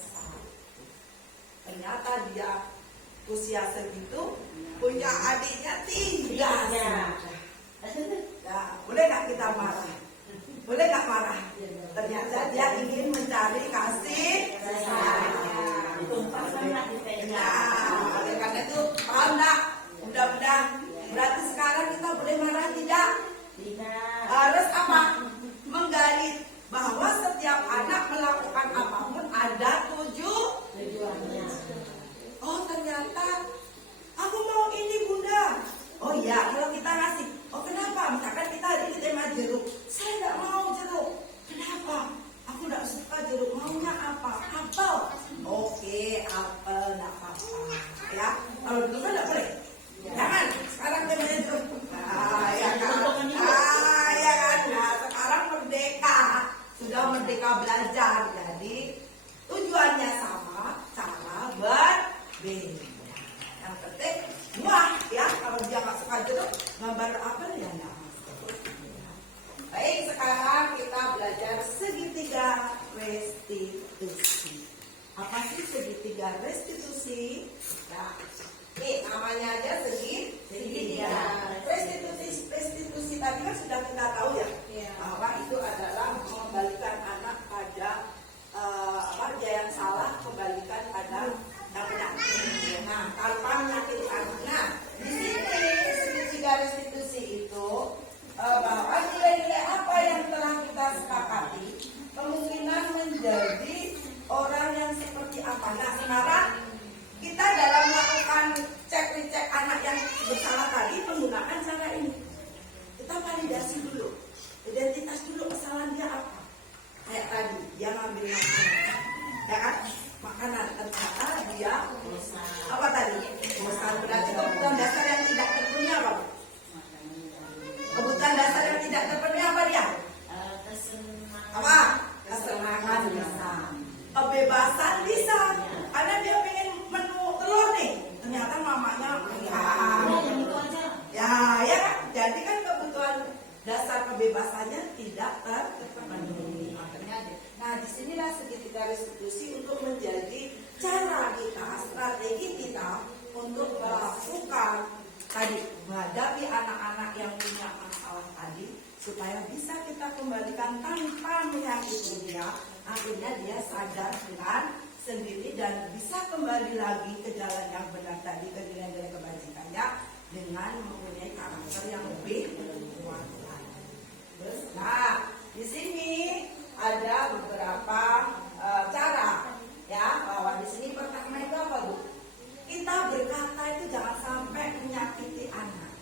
Ternyata dia usia segitu punya adiknya 3. Nah, boleh nggak kita marah? Boleh nggak marah? Ternyata dia ingin mencari kasih sayang. Nah, oleh karena itu paham nggak? Mudah-mudahan. Berarti sekarang kita boleh marah tidak? Tidak. Harus apa? Menggali bahwa setiap anak melakukan apapun ada tujuannya. Oh, ternyata aku mau ini, Bunda. Oh iya, kalau kita ngasih. Oh, kenapa? Misalkan kita hari ini tema jeruk. Saya nggak mau jeruk. Kenapa? Aku nggak suka jeruk. Maunya apa? Apel. Oke, apel nggak apa-apa. Ya, kalau dulu kan nggak boleh. Jangan. Sekarang temanya jeruk. Ya kan? Ya kan? Nah, sekarang merdeka. Sudah merdeka belajar. Jadi tujuannya sama, cara berbeda. Yang penting buah ya. Kalau dia nggak suka jeruk, gambar apel ya nggak masuk. Baik, sekarang kita belajar segitiga restitusi. Apa sih segitiga restitusi? Nah, namanya aja segitiga. Restitusi tadi kan sudah kita tahu ya, bahwa itu adalah mengembalikan anak pada dia yang salah, kembalikan pada yang benar. Nah, tanpa menyakiti anak. Nah, di sini segitiga restitusi itu bahwa nilai-nilai apa yang telah kita sepakati kemungkinan menjadi orang yang seperti apa. Nah, sekarang kita dalam melakukan cek-cek anak yang bersalah tadi menggunakan cara ini. Kita validasi dulu, identitas dulu kesalahan dia apa. Kayak tadi dia ngambil makanan, ya kan? Makanan ternyata dia apa tadi? Bosan. Berarti kebutuhan dasar yang tidak terpenuhi apa? Kebutuhan dasar yang tidak terpenuhi apa dia? Apa? Kesenangan bisa, kebebasan bisa, karena dia pengen inilah segitiga restitusi untuk menjadi cara kita, strategi kita untuk melakukan tadi menghadapi anak-anak yang punya masalah tadi, supaya bisa kita kembalikan tanpa menyakiti dia. Akhirnya dia sadar dengan sendiri dan bisa kembali lagi ke jalan yang benar tadi, ke nilai-nilai kebajikannya dengan mempunyai karakter yang lebih kuat lagi. Terus, nah di sini ada beberapa cara ya, bahwa di sini pertama itu apa Bu? Kita berkata itu jangan sampai menyakiti anak.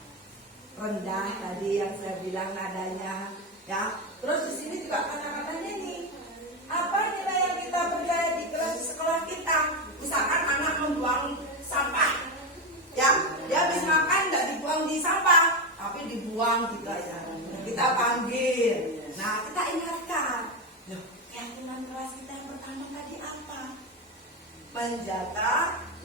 Rendah tadi yang saya bilang nadanya ya. Terus di sini juga kata-katanya nih, apa nilai yang kita percaya di kelas sekolah kita? Misalkan anak membuang sampah ya, dia habis makan nggak dibuang di sampah tapi dibuang gitu ya. Kita panggil, nah kita ingatkan, loh keyakinan kelas kita yang pertama tadi apa? Menjaga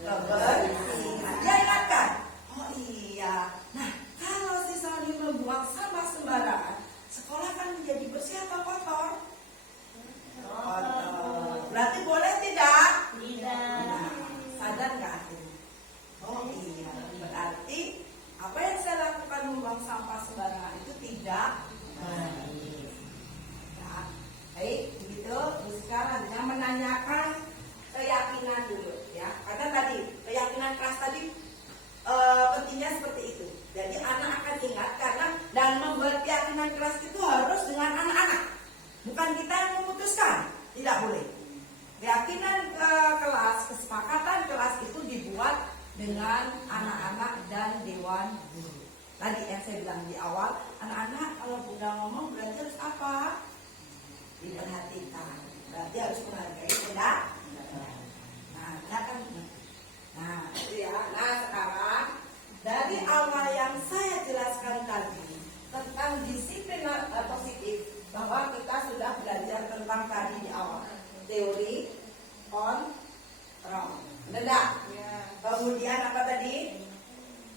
kebersihan. Dia ingatkan, oh iya. Nah kalau siswa ini membuang sampah sembarangan, sekolah kan menjadi bersih atau kotor? Kotor. Berarti boleh tidak? Tidak. Nah, sadar nggak? Oh iya. Berarti apa yang saya lakukan membuang sampah sembarangan itu tidak baik. Nah, baik begitu. Terus sekarang dengan menanyakan keyakinan dulu ya. Karena tadi keyakinan kelas tadi pentingnya seperti itu. Jadi anak akan ingat karena dan membuat keyakinan kelas itu harus dengan anak-anak. Bukan kita yang memutuskan. Tidak boleh. Keyakinan kelas, kesepakatan kelas itu dibuat dengan anak-anak dan dewan guru. Tadi yang saya bilang di awal, anak-anak kalau udah ngomong berarti harus apa? Diperhatikan. Berarti harus menghargai pendapat. Nah, kan. Nah, itu ya. Nah, sekarang dari awal yang saya jelaskan tadi tentang disiplin positif, bahwa kita sudah belajar tentang tadi di awal teori on wrong. Benar? Kemudian apa tadi?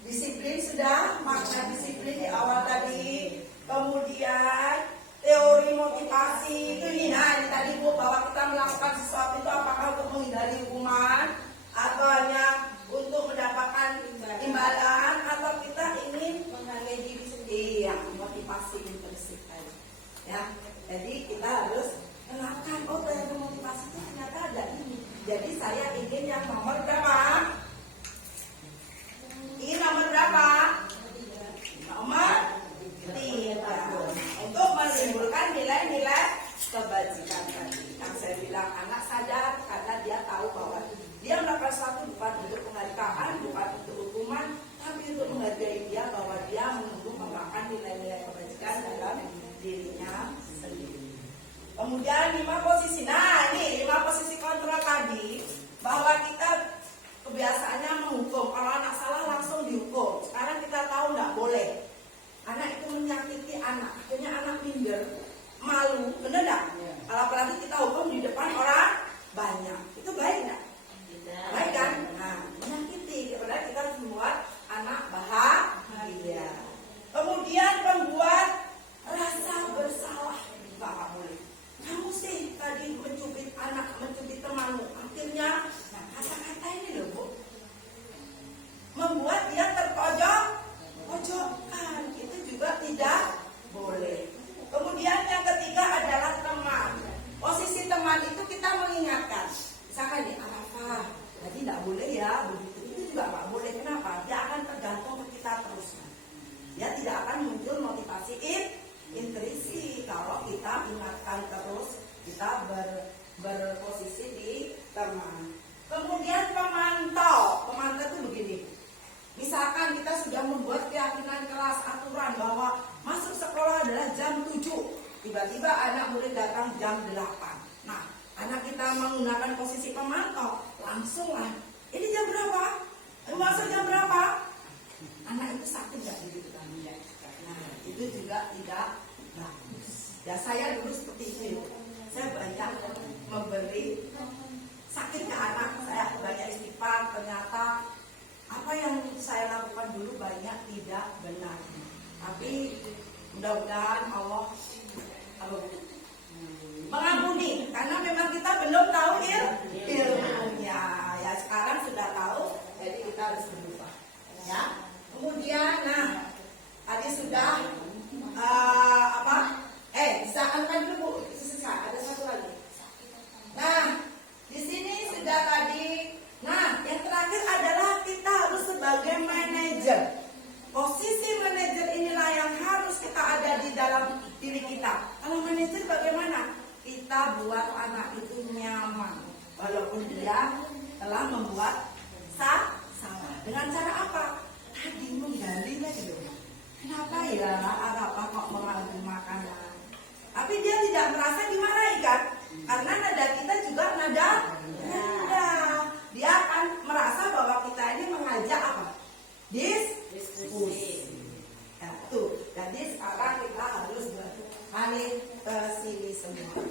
Disiplin sudah, makna disiplin di awal tadi. Kemudian teori motivasi itu nih, nah ini tadi Bu, bahwa kita melakukan sesuatu itu apakah untuk menghindari hukuman atau hanya untuk mendapatkan imbalan atau kita ingin menghargai diri sendiri. Ya, motivasi intrinsik tadi. Ya, jadi kita harus kenalkan, oh ternyata motivasi itu ternyata ada ini. Jadi saya ingin yang nomor berapa? Ini nomor berapa? Nomor 3. Untuk menimbulkan nilai-nilai kebajikan tadi. Yang saya bilang anak sadar karena dia tahu bahwa dia melakukan sesuatu bukan untuk penghargaan, bukan untuk hukuman, tapi untuk menghargai dia bahwa dia menunggu memakan nilai-nilai kebajikan dalam dirinya sendiri. Kemudian 5 posisi. Nah, ini 5 posisi kontrol tadi, bahwa kita kebiasaannya menghukum. Kalau anak salah langsung dihukum. Sekarang kita tahu nggak boleh. Anak itu menyakiti anak, akhirnya anak minder, malu, bener nggak? Kalau apalagi kita hukum di depan orang banyak, itu baik nggak? Baik kan? Nah, menyakiti. Padahal kita harus membuat anak bahagia. Kemudian membuat rasa bersalah, nggak boleh. Kamu sih tadi mencubit anak, mencubit temanmu, akhirnya, nah kata-kata ini loh Bu, membuat dia terpojok-pojokkan, itu juga tidak boleh. Kemudian yang ketiga adalah teman. Posisi teman itu kita mengingatkan, misalkan di Arafah, jadi tidak boleh ya begitu, itu juga nggak boleh. Kenapa? Dia akan tergantung ke kita terus. Dia tidak akan muncul motivasi intrinsik kalau kita ingatkan terus, kita berposisi di teman. Kemudian pemantau itu begini. Misalkan kita sudah membuat keyakinan kelas aturan bahwa masuk sekolah adalah jam 7, tiba-tiba anak murid datang jam 8. Nah, anak kita menggunakan posisi pemantau, langsung lah, ini jam berapa? Masuk jam berapa? Anak itu sakit nggak diri kita? Nah, itu juga tidak bagus. Ya saya dulu seperti itu. Saya banyak memberi sakit ke anak, saya banyak istighfar, ternyata apa yang saya lakukan dulu banyak tidak benar. Tapi mudah-mudahan Allah mengampuni. karena memang kita belum tahu ilmunya. Ya sekarang sudah tahu, jadi kita harus berubah. Ya. Kemudian, nah tadi sudah bisa angkat dulu Bu, selesai. Ada satu lagi. Nah, di sini sudah tadi. Nah, yang terakhir adalah kita harus sebagai manajer. Posisi manajer inilah yang harus kita ada di dalam diri kita. Kalau manajer bagaimana? Kita buat anak itu nyaman, walaupun dia telah membuat salah. Dengan cara apa? Tadi menggali lagi dong. Kenapa ya apa kok mengambil makanan? Tapi dia tidak merasa dimarahi kan? Karena nada kita juga nada rendah. Dia akan merasa bahwa kita ini mengajak apa? Diskusi. Ya, tuh. Jadi sekarang kita harus beralih ke sini semua.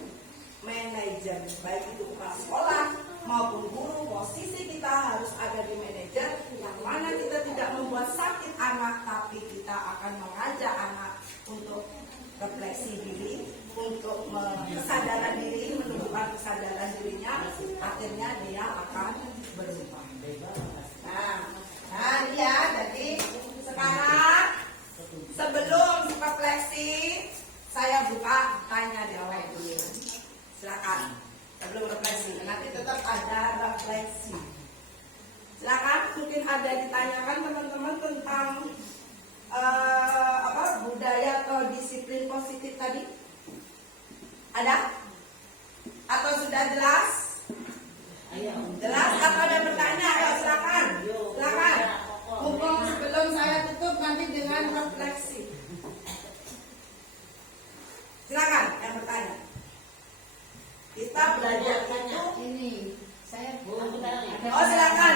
Manajer, baik itu kepala sekolah maupun guru, posisi kita harus ada di manajer, yang mana kita tidak membuat sakit anak, tapi kita akan mengajak anak untuk refleksi diri, untuk kesadaran diri, menunjukkan kesadaran dirinya, akhirnya dia akan berubah. Nah ya, jadi sekarang sebelum refleksi, saya buka tanya jawab dulu. Silakan. Sebelum refleksi, nanti tetap ada refleksi. Silakan, mungkin ada ditanyakan teman-teman tentang budaya atau disiplin positif tadi. Ada? Atau sudah jelas? Jelas atau ada bertanya? Ayo silakan. Silakan. Mumpung sebelum saya tutup nanti dengan refleksi. Silakan yang bertanya. Kita belajar itu ini. Saya oh silakan.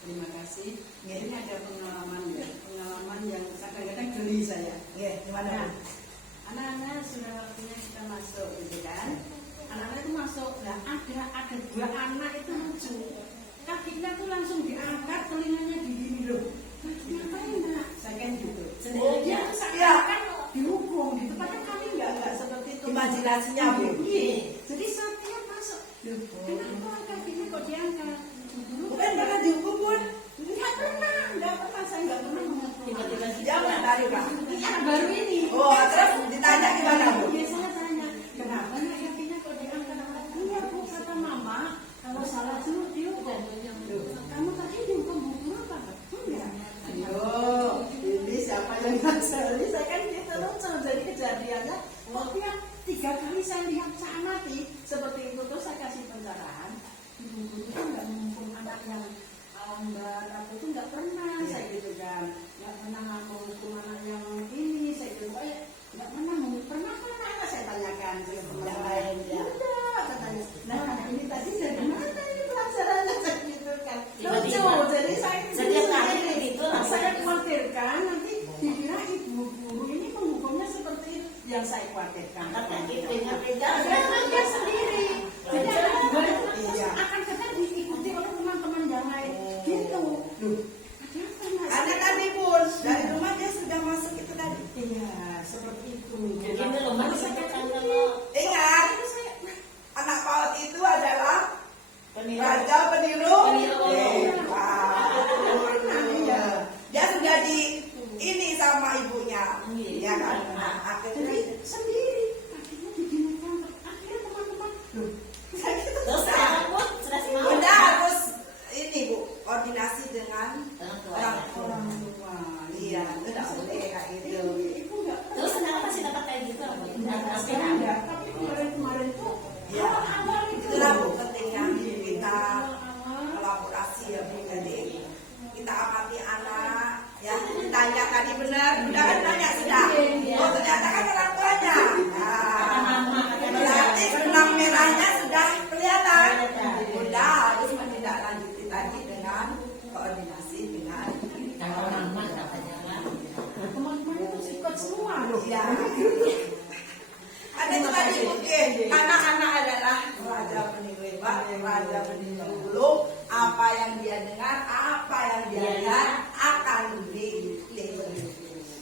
Terima kasih. Ya, ini ada pengalaman yang kadang-kadang geli saya. Ya, gimana? Anak-anak sudah waktunya kita masuk, gitu kan? Anak-anak itu masuk, nah ada dua anak itu lucu. Kakinya tuh langsung diangkat, telinganya digini loh. Ngapain nak? Saya kan gitu. Dia tuh seakan dihukum gitu. Padahal kami nggak seperti itu. Imajinasinya Bu. Jadi setiap masuk, kenapa kakinya kok diangkat? Bukan pernah dihukum Bun? Nggak pernah, saya nggak pernah mengerti. Jangan tadi Pak. Iya baru ini. Oh, terus ditanya gimana Bu? Biasanya tanya, kenapa nak kakinya kok diangkat? Iya Bu, kata Mama, kalau salah suruh dihukum. Kamu tadi dihukum hukum apa? Enggak. Ayo, ini siapa yang ngajar? Ini saya kan kita lucu. Jadi kejadiannya waktu yang 3 kali saya lihat saya mati seperti itu, terus saya kasih pencerahan. Ibu itu nggak menghukum anak yang lambat, aku tuh nggak pernah, saya gitu kan, nggak pernah menghukum anak yang ini, saya gitu, nggak pernah anak saya tanyakan ke teman lain, udah katanya, nah ini tadi dari mana ini pelajarannya, saya gitu kan, lucu, jadi saya khawatirkan nanti dikira ibu guru ini menghukumnya seperti yang saya khawatirkan, dia sendiri, jadi anak juga itu akan tetap diikuti oleh teman-teman yang lain, gitu. Ada tadi Bun, dari rumah dia sudah masuk itu tadi. Iya, seperti itu. Ingat, anak PAUD itu adalah raja peniru. Iya. Dia sudah di ini sama ibunya, ya kan? Akhirnya sendiri, akhirnya diginikan, akhirnya teman-teman, udah harus ini Bu, koordinasi dengan orang tua. Iya, tidak boleh kayak gitu. Ibu nggak Terus kenapa sih dapat kayak gitu? tapi kemarin tuh Ya, awal itu itulah Bu pentingnya kita kolaborasi ya Bu. Jadi kita amati anak, ya ditanya tadi benar, udah kan tanya sudah. Oh ternyata kan orang tuanya. Nah, berarti benang merahnya sudah kelihatan. Bunda harus menindaklanjuti tadi dengan koordinasi dengan teman-teman itu ikut semua loh. ya. Ada itu tadi mungkin anak-anak adalah raja peniru hebat, raja peniru dulu. Apa yang dia dengar, apa yang dia lihat akan ditiru.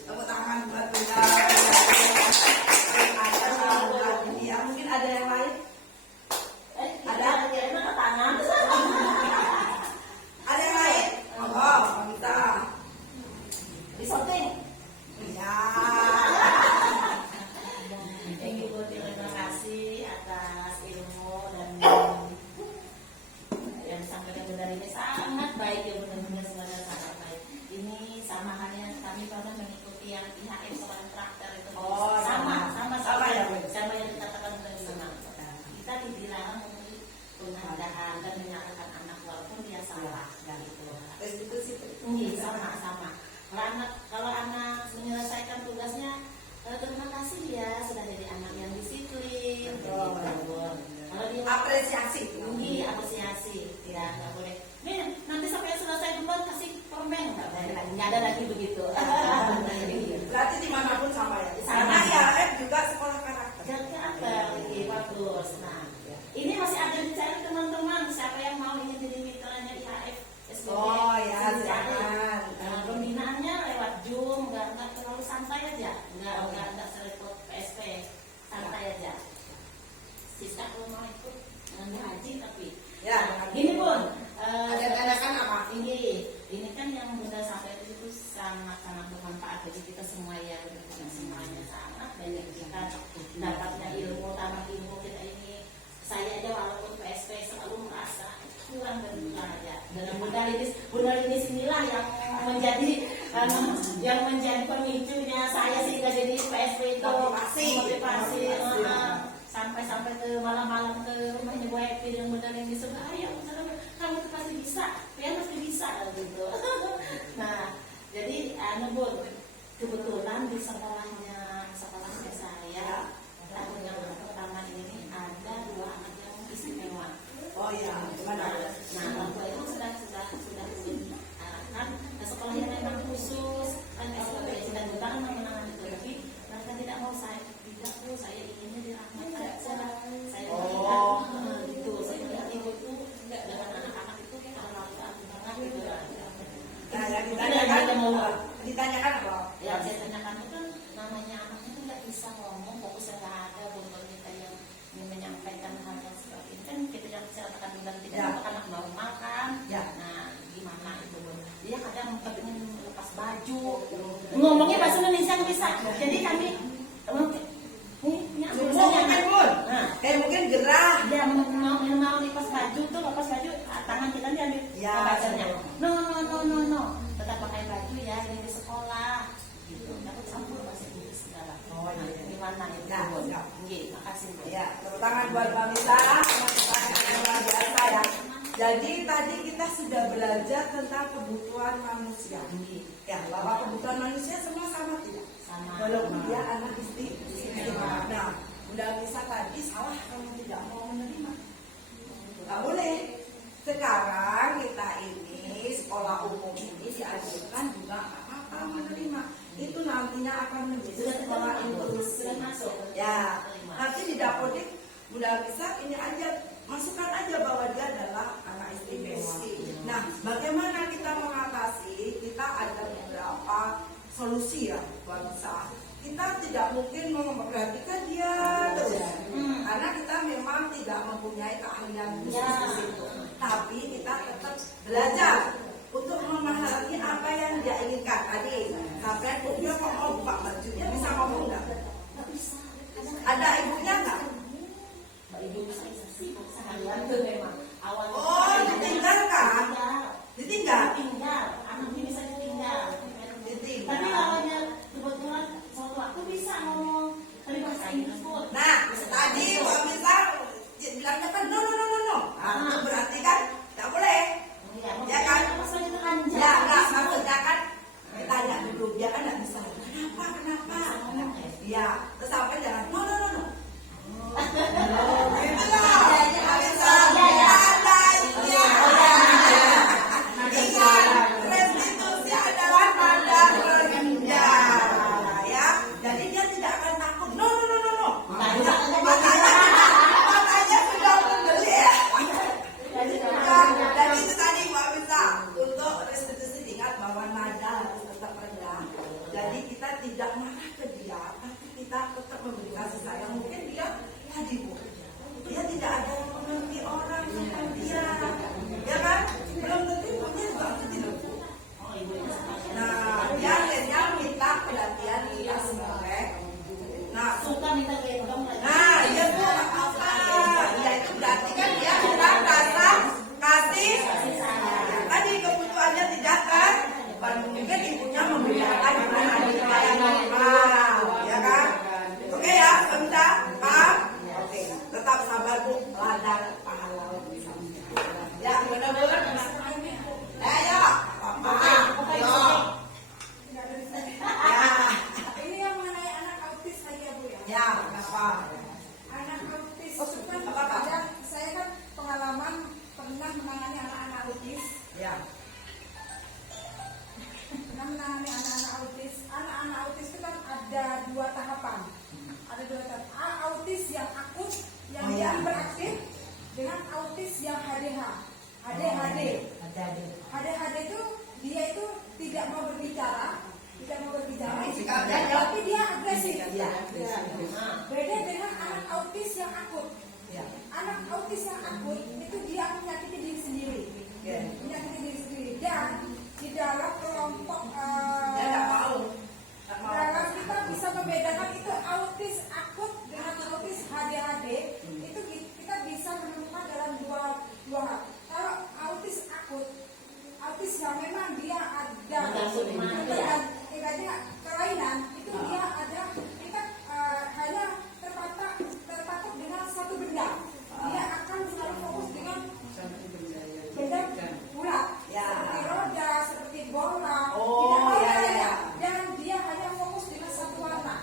Tepuk tangan buat Bunda. apresiasi. tinggi apresiasi, tidak nggak boleh. Nih nanti sampai selesai duluan kasih permen, nggak ada lagi begitu. Berarti dimanapun sama ya. Sama. Karena IAF juga sekolah karakter. Jadi apa? Oke, bagus. Nah, ini masih ada dicari teman-teman. Siapa yang mau ingin jadi mitranya IHF SBB? Oh ya, dicari. silakan. Pembinaannya lewat Zoom, nggak terlalu santai aja, nggak serepot PSP, santai aja. Siska kalau mau ikut nggak haji tapi. Ya, Gini Bun, ada tanyakan apa? ini kan yang Bunda sampaikan itu sangat-sangat bermanfaat bagi kita semua ya, bukan semuanya sangat banyak kita dapatnya ilmu, tambah ilmu kita ini. Saya aja walaupun PSP selalu merasa kurang dan kurang aja. Dengan Bunda Linis inilah yang menjadi pemicunya saya sehingga jadi PSP itu motivasi. Sampai ke malam-malam ke rumahnya Bu Happy yang Bunda Linis sudah ayo kamu tuh pasti bisa, ya pasti bisa gitu. Nah, jadi Bun, kebetulan di sekolahnya saya tahun yang pertama ini ada 2 anak yang istimewa. Oh iya, gimana? Nah, orang tua itu sudah diarahkan ke sekolah yang memang khusus kan SPB dan bukan mengenai itu, tapi mereka tidak mau saya inginnya di rahmat aja. Saya melihat gitu, saya melihat ibu itu enggak dengan anak-anak itu terlalu banget gitu. Nah, yang ditanyakan apa? Ya, saya tanyakan itu kan namanya anak itu nggak bisa ngomong, fokusnya nggak ada, bukan kita yang menyampaikan hal-hal seperti ini kan kita yang ceritakan dan tidak anak mau makan. Nah, gimana itu Bun? Dia kadang pengen lepas baju, ngomongnya bahasa Indonesia nggak bisa. Jadi kami kayak mungkin gerah. Dia mau lepas baju tuh, tangan kita diambil bajunya. No, tetap pakai baju ya, ini di sekolah. Gitu, dapat campur bahasa Inggris segala. Oh iya. Gimana itu? Ya. Oke, makasih Bu. Ya, tepuk tangan buat Mbak Mita. Luar biasa ya. Jadi tadi kita sudah belajar tentang kebutuhan manusia. Ya, bahwa kebutuhan manusia semua sama tidak? Sama. Walaupun dia anak istimewa. Nah, Bunda Misa tadi salah kalau tidak mau menerima. Nggak boleh. Sekarang kita ini sekolah umum ini diajarkan juga nggak apa-apa menerima. Itu nantinya akan menjadi sekolah inklusif. Ya, nanti di Dapodik Bunda Misa ini aja masukkan aja bahwa dia adalah anak istimewa. Nah, bagaimana kita mengatasi? Kita ada beberapa solusi ya, Bunda Misa. Kita tidak mungkin memperhatikan dia terus, karena kita memang tidak mempunyai keahlian khusus di situ. Tapi kita tetap belajar untuk memahami apa yang dia inginkan. Tadi sampai dia kok mau buka baju, dia bisa ngomong nggak? Ada ibunya nggak? Ibu saya sibuk seharian tuh memang. Awalnya Oh, ditinggal kan? Ditinggal. Anak ini bisa ditinggal. Ditinggal. Tapi awalnya kebetulan suatu waktu bisa ngomong dari bahasa Inggris pun. Nah, tadi Mbak Misa bilangnya kan no. Itu berarti kan nggak boleh. Ya kan? Maksudnya itu kan Ya nggak, maksudnya kan ditanya dulu, dia kan nggak bisa. Kenapa? Ya, terus sampai jangan no. Gitu loh. Jadi Mbak Misa, ingat, restitusi adalah tanda rendah. Ya, jadi dia tidak akan takut. No. Makanya sudah membeli ya. Dan itu tadi Mbak Misa, untuk restitusi ingat bahwa nada harus tetap rendah. Jadi kita tidak marah ke dia, tapi kita tetap memberi kasih sayang. Mungkin dia tadi Bu, dia tidak ada yang mengerti orang tentang dia, ya kan? Belum tentu ibunya juga ngerti loh Bu. Nah, dia akhirnya minta perhatian kita semua. Nah, suka minta gendong lagi. nah, iya Bu, nggak apa-apa. Ya itu berarti kan dia sudah rasa kasih sayang. Tadi kebutuhannya tidak kan? Bukan mungkin ibunya memberikan dengan adiknya yang normal, ya kan? Oke ya, Bunda, paham? Oke, tetap sabar Bu, ladang pahala. Ya, benar-benar. Ayo, ayo. Ya. Ini yang mengenai anak autis saya Bu ya. Ya, kenapa? Anak autis Oh, itu kan apa, Kak? saya pengalaman pernah menangani anak-anak autis. Ya. Pernah menangani anak-anak autis. Anak-anak autis itu kan ada 2 tahapan. Ada 2 tahapan. Autis yang akut, yang dia beraktif, dengan autis yang HDH. ADHD. ADHD itu dia itu tidak mau berbicara, tapi dia agresif. Beda dengan anak autis yang akut. Anak autis yang akut itu dia menyakiti diri sendiri, dan di dalam kelompok dalam kita bisa membedakan itu autis akut dengan autis HDHD. Itu kita bisa menemukan dalam dua hal. Kalau autis akut, autis yang memang dia ada tidaknya kelainan, itu dia ada kita hanya terpatok dengan satu benda. Dia akan selalu fokus dengan benda bulat, seperti roda, seperti bola, dan dia hanya fokus dengan satu warna.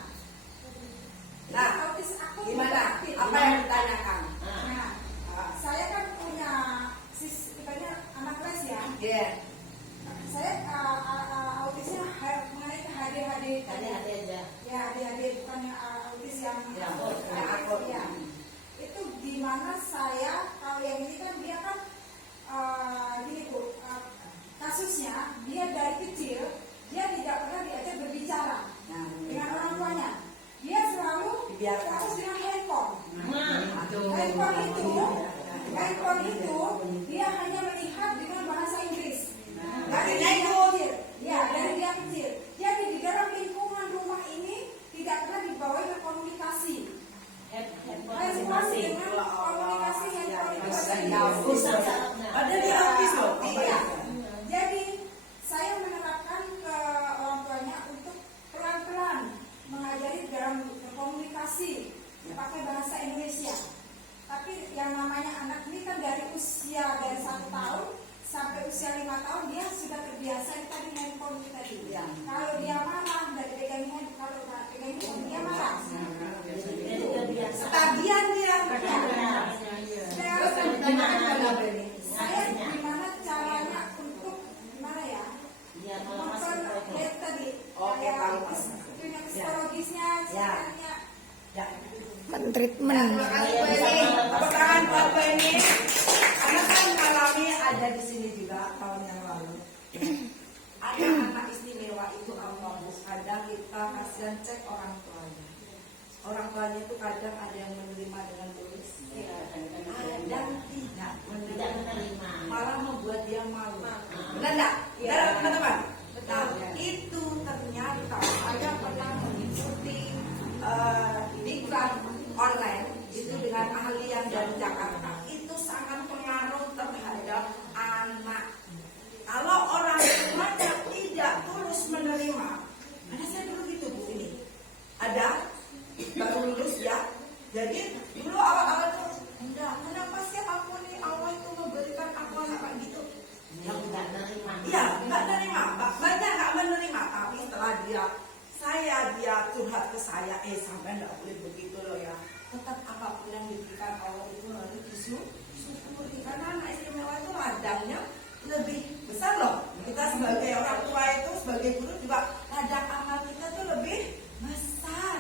Nah, autis akut gimana? aktif. Apa yang ditanyakan? Nah, saya kan punya anak les ya. Saya autisnya mengenai ADHD tadi. Ya, ADHD bukan autis yang akut. Ya. Itu dimana saya, kalau yang ini kan dia kan gini Bu, kasusnya dia dari kecil dia tidak pernah diajak berbicara dengan orang tuanya. Dia selalu fokus dengan handphone. Handphone itu dia hanya melihat dengan bahasa Inggris. Dari dia kecil. Jadi di dalam lingkungan rumah ini tidak pernah dibawa berkomunikasi. Komunikasi Ada di autis loh. Jadi saya menerapkan ke orang tuanya untuk pelan-pelan mengajari dalam berkomunikasi pakai bahasa Indonesia. Tapi yang namanya anak ini kan dari 1 tahun sampai usia 5 tahun dia sudah terbiasa tadi handphone kita dulu. Kalau dia marah dari pegang handphone, kalau nggak pegang handphone dia marah. Ketagihan dia. Saya gimana caranya untuk gimana ya? Memperlihat tadi. Punya psikologisnya, sebenarnya. Treatment. Terima kasih Bu Eni. Tepuk tangan buat Bu Eni. Karena kan kami ada di sini juga tahun yang lalu. Ada anak istimewa itu apa Bu? Kadang kita kasihan cek orang tuanya. Orang tuanya itu kadang ada yang menerima dengan tulus, kadang tidak menerima, malah membuat dia malu. Benar nggak? Benar teman-teman? Nah, itu ternyata saya pernah mengikuti diklat online itu dengan ahli yang dari Jakarta. Itu sangat pengaruh terhadap anak. Kalau orang tuanya tidak tulus menerima, karena saya dulu gitu Bu ini, ada baru lulus ya. Jadi dulu awal-awal tuh enggak, kenapa sih aku nih Allah itu memberikan aku anak kayak gitu? Yang nggak nerima. Iya, nggak nerima, banyak nggak menerima. Tapi setelah dia curhat ke saya, sampai nggak boleh begitu loh ya. Tetap apapun yang diberikan Allah itu harus disyukuri. Karena anak istimewa itu ladangnya lebih besar loh. Kita sebagai orang tua itu, sebagai guru juga ladang amal kita tuh lebih besar.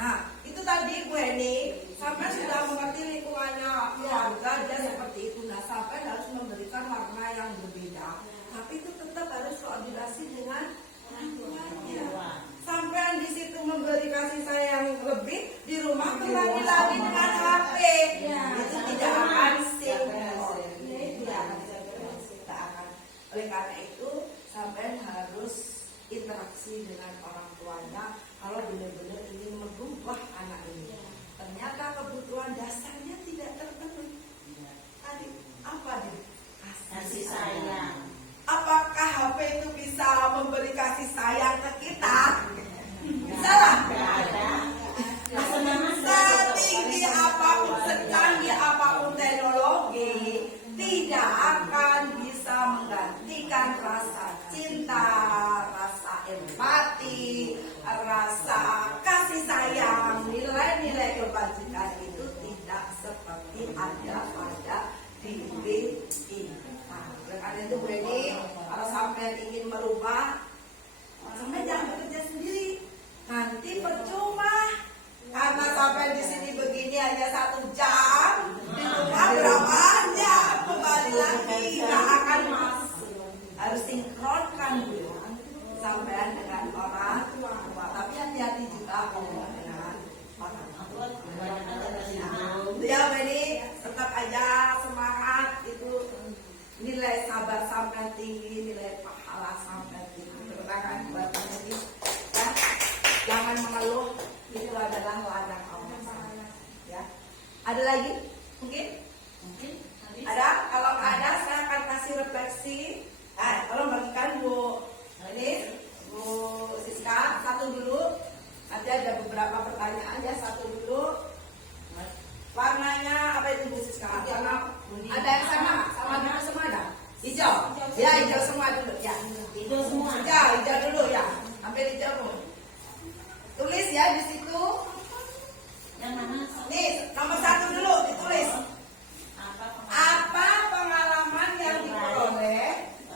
Nah, itu tadi Bu Eni sampai sudah mengerti lingkungannya keluarga dia seperti itu. Nah, sampai harus memberikan warna yang berbeda. Tapi itu tetap harus koordinasi dengan orang tuanya. Sampai di situ memberi kasih sayang lebih, di rumah kembali lagi dengan HP. Itu tidak akan sinkron. Tidak akan. Oleh karena itu, sampai harus interaksi dengan orang tuanya kalau benar-benar ingin merubah anak ini. Ternyata kebutuhan dasarnya tidak terpenuhi. Tadi apa dia? Kasih sayang. Apakah HP itu bisa memberi kasih sayang ke kita? Bisa lah. Setinggi apapun, secanggih apapun teknologi, tidak akan bisa menggantikan rasa cinta, rasa empati, rasa kasih sayang, nilai-nilai kebajikan itu tidak seperti ada pada Ya, Wendy, tetap aja semangat itu nilai sabar sampai tinggi, nilai pahala sampai tinggi. Terutama buat Wendy, ya, jangan mengeluh, itu adalah ladang Allah. Ya, ada lagi? Mungkin? Ada? Kalau nggak ada, saya akan kasih refleksi. Tolong bagikan Bu. Ini Bu Siska, satu dulu. Nanti ada beberapa pertanyaan ya, satu dulu. Warnanya apa itu Bu Siska? Warna ada yang sama dulu semua ada? Hijau. Ya, hijau semua dulu ya. Hijau semua. Hijau dulu ya. Ambil hijau Bu. Tulis ya di situ. Yang mana? Nih, nomor satu dulu ditulis. Apa? Apa pengalaman yang diperoleh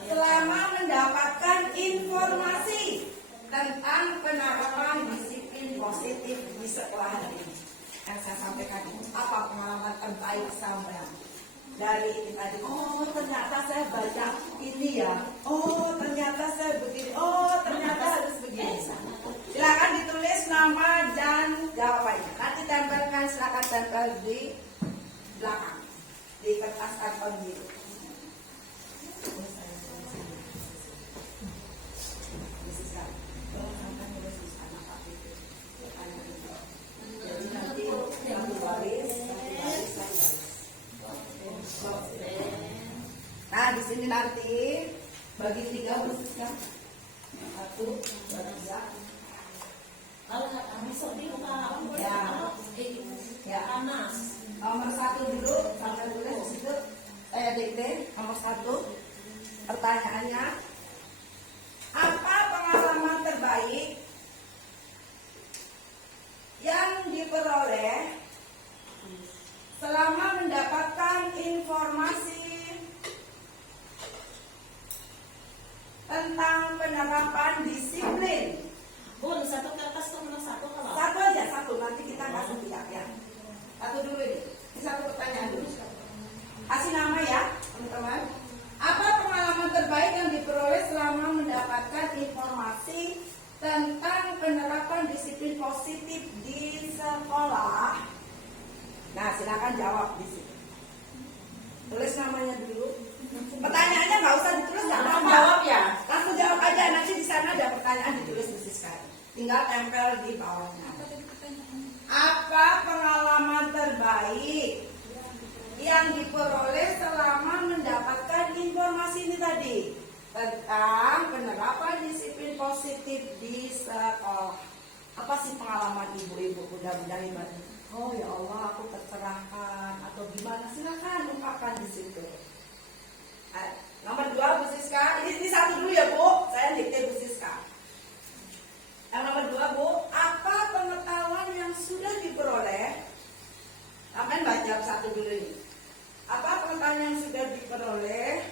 selama mendapatkan informasi tentang penerapan disiplin positif di sekolah ini? Yang saya sampaikan ini, apa pengalaman terbaik sampai dari ini tadi? Oh, ternyata saya baca ini ya. Oh, ternyata saya begini. Oh, ternyata harus begini. Silakan ditulis nama dan jawabannya. Nanti tempelkan, silakan tempel di belakang di kertas karton biru. Jadi nanti yang diwaris, nah di sini nanti bagi 3 khususnya 1, 2, 3. Kalau kami sedih bukan Ya. panas. Nomor 1 dulu, sampai tulis di situ. Saya dikte nomor 1. Pertanyaannya, apa pengalaman terbaik yang diperoleh selama mendapatkan informasi tentang penerapan disiplin? Bun, satu kertas tuh nomor 1 kalau. Satu aja, satu. Nanti kita kasih 3 ya. Satu dulu ini. Ini satu pertanyaan dulu. Kasih nama ya, teman-teman. Apa pengalaman terbaik yang diperoleh selama mendapatkan informasi tentang penerapan disiplin positif di sekolah? Nah, silakan jawab di situ. Tulis namanya dulu. Pertanyaannya nggak usah ditulis, nggak apa-apa. Jawab ya. Langsung jawab aja. Nanti di sana ada pertanyaan ditulis di sekarang. Tinggal tempel di bawahnya. Apa pengalaman terbaik yang diperoleh selama mendapatkan informasi ini tadi tentang penerapan disiplin positif di sekolah? Apa sih pengalaman ibu-ibu, bunda-bunda hebat? Oh ya Allah, aku tercerahkan atau gimana? Silakan ungkapkan di situ. Nomor 2 Bu Siska, ini satu dulu ya Bu, saya dikte Bu Siska. Yang nomor 2 Bu, apa pengetahuan yang sudah diperoleh? Akan baca satu dulu ini. Apa pengetahuan yang sudah diperoleh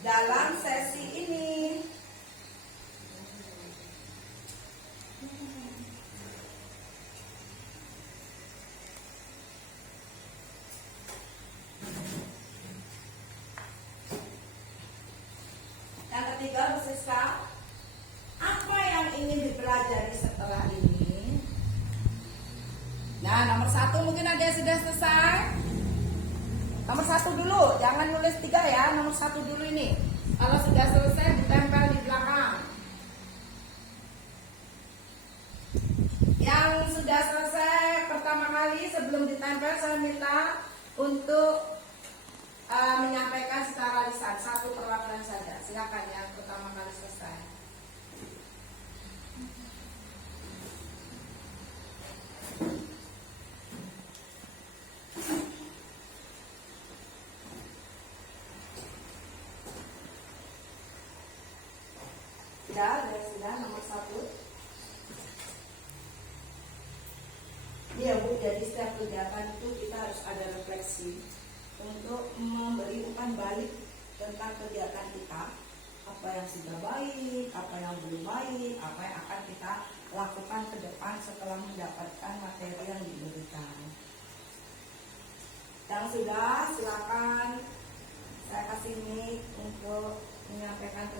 dalam sesi ini? Yang ketiga, Bu Siska, apa yang ingin dipelajari setelah ini? Nah, nomor 1 mungkin ada yang sudah selesai. Nomor 1 dulu, jangan nulis 3 ya. Nomor 1 dulu ini. Kalau sudah selesai ditempel di belakang. Yang sudah selesai pertama kali sebelum ditempel saya minta untuk menyampaikan secara lisan 1 perwakilan saja. Silakan yang pertama kali selesai. Sudah nomor 1. Iya Bu, jadi setiap kegiatan itu kita harus ada refleksi untuk memberi umpan balik tentang kegiatan kita, apa yang sudah baik, apa yang belum baik, apa yang akan kita lakukan ke depan setelah mendapatkan materi yang diberikan. Yang sudah, silakan saya kasih mic untuk menyampaikan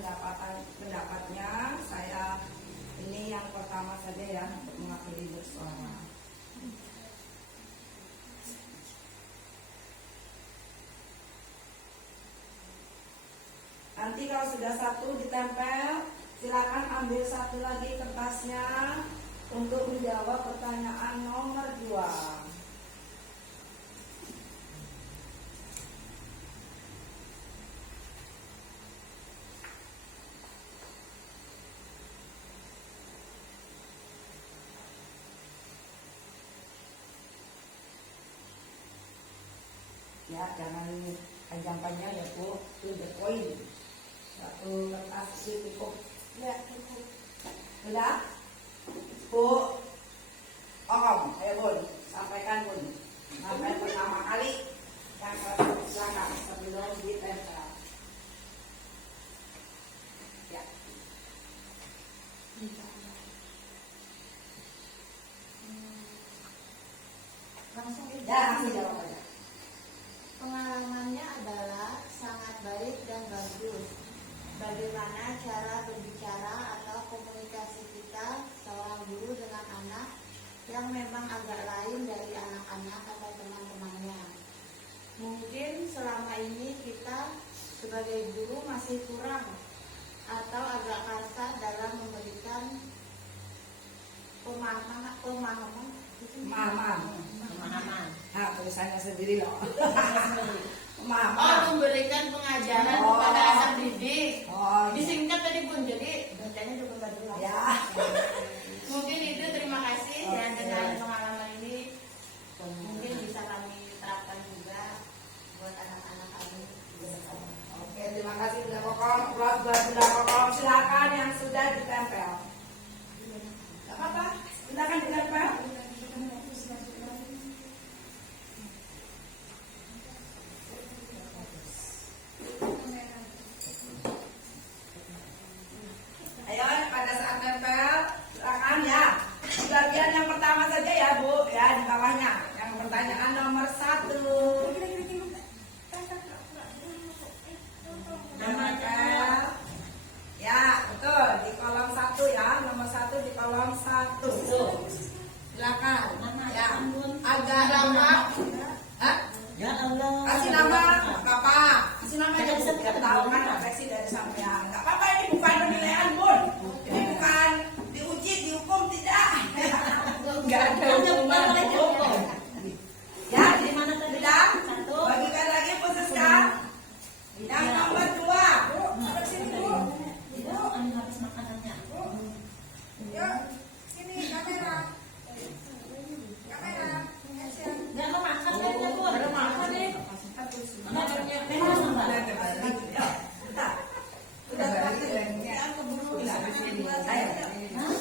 pendapatnya. Saya ini yang pertama saja ya untuk mengakui bersuara. Nanti kalau sudah satu ditempel, silakan ambil satu lagi kertasnya untuk menjawab pertanyaan nomor 2. Ya, jangan panjang-panjang ya Bu, itu the point. Satu kertas itu cukup. Ya, cukup. Sudah? Bu, ayo Bun, sampaikan Bun. Sampai pertama kali yang silakan sebelum ditempel. Ya. Langsung Ya, langsung jawab aja. Pengalamannya adalah sangat baik dan bagus. Bagaimana cara berbicara atau komunikasi kita seorang guru dengan anak yang memang agak lain dari anak-anak atau teman-temannya. Mungkin selama ini kita sebagai guru masih kurang atau agak kasar dalam memberikan pemahaman. Pemahaman. pemahaman. Nah, tulisannya sendiri loh. Oh, Pemahaman. memberikan pengajaran Oh. kepada anak didik. Oh, iya. Disingkat tadi Bun, jadi bacanya juga nggak jelas. Ya. Mungkin itu, terima kasih ya Oke. dengan pengalaman ini mungkin bisa kami terapkan juga buat anak-anak kami. Oke, terima kasih sudah kokom. Buat sudah kokom, silakan yang sudah ditempel. Gak apa-apa, silakan ditempel. Ayo, pada saat tempel, silakan ya. Di bagian yang pertama saja ya Bu, ya di bawahnya. Yang pertanyaan nomor 1. Tempel. Ya, betul. Di kolom 1 ya, nomor 1 di kolom 1. Silakan. Ya, agak lama. Hah? Ya Allah. Kasih nama, apa? Kasih nama ya, Bu. Biar tahu kan refleksi dari sampean. Nggak apa-apa, ini bukan penilaian, Bun. Ini bukan diuji, dihukum, tidak. Nggak ada hukuman, Bu. Ya, Di mana tadi? sudah. Satu. Bagikan lagi khususkan. Yang nomor 2. Bu, sampai sini, Bu. Itu anu habis makanannya. Yuk, sini kamera. Kamera. Action. Nggak mau makan kayaknya Bu. Ada makan nih. Memang sama. Ya, sudah. Sudah terakhir. Yang keburu. Ayo. Hah?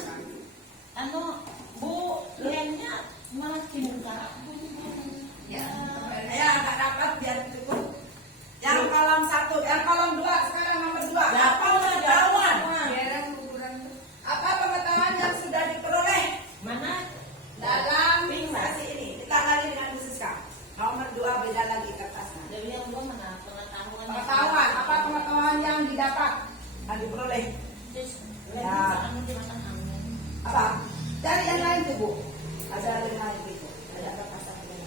Anu Bu, lemnya malah dibuka. Ya, agak dapat biar cukup. Yang kolom 1, yang kolom 2 sekarang nomor 2. Apa pengetahuan? Apa pengetahuan yang sudah diperoleh Mana? dalam sesi ini? Kita lagi dengan khususkan. Nomor 2 beda lagi kertasnya. Jadi yang gua mana pengetahuan. Pengetahuan, apa pengetahuan yang didapat dan diperoleh? Terus Ya. anu dimakan angin. Apa? Dari yang lain tuh Bu. Ada yang lain itu. Ada kertas apa lagi?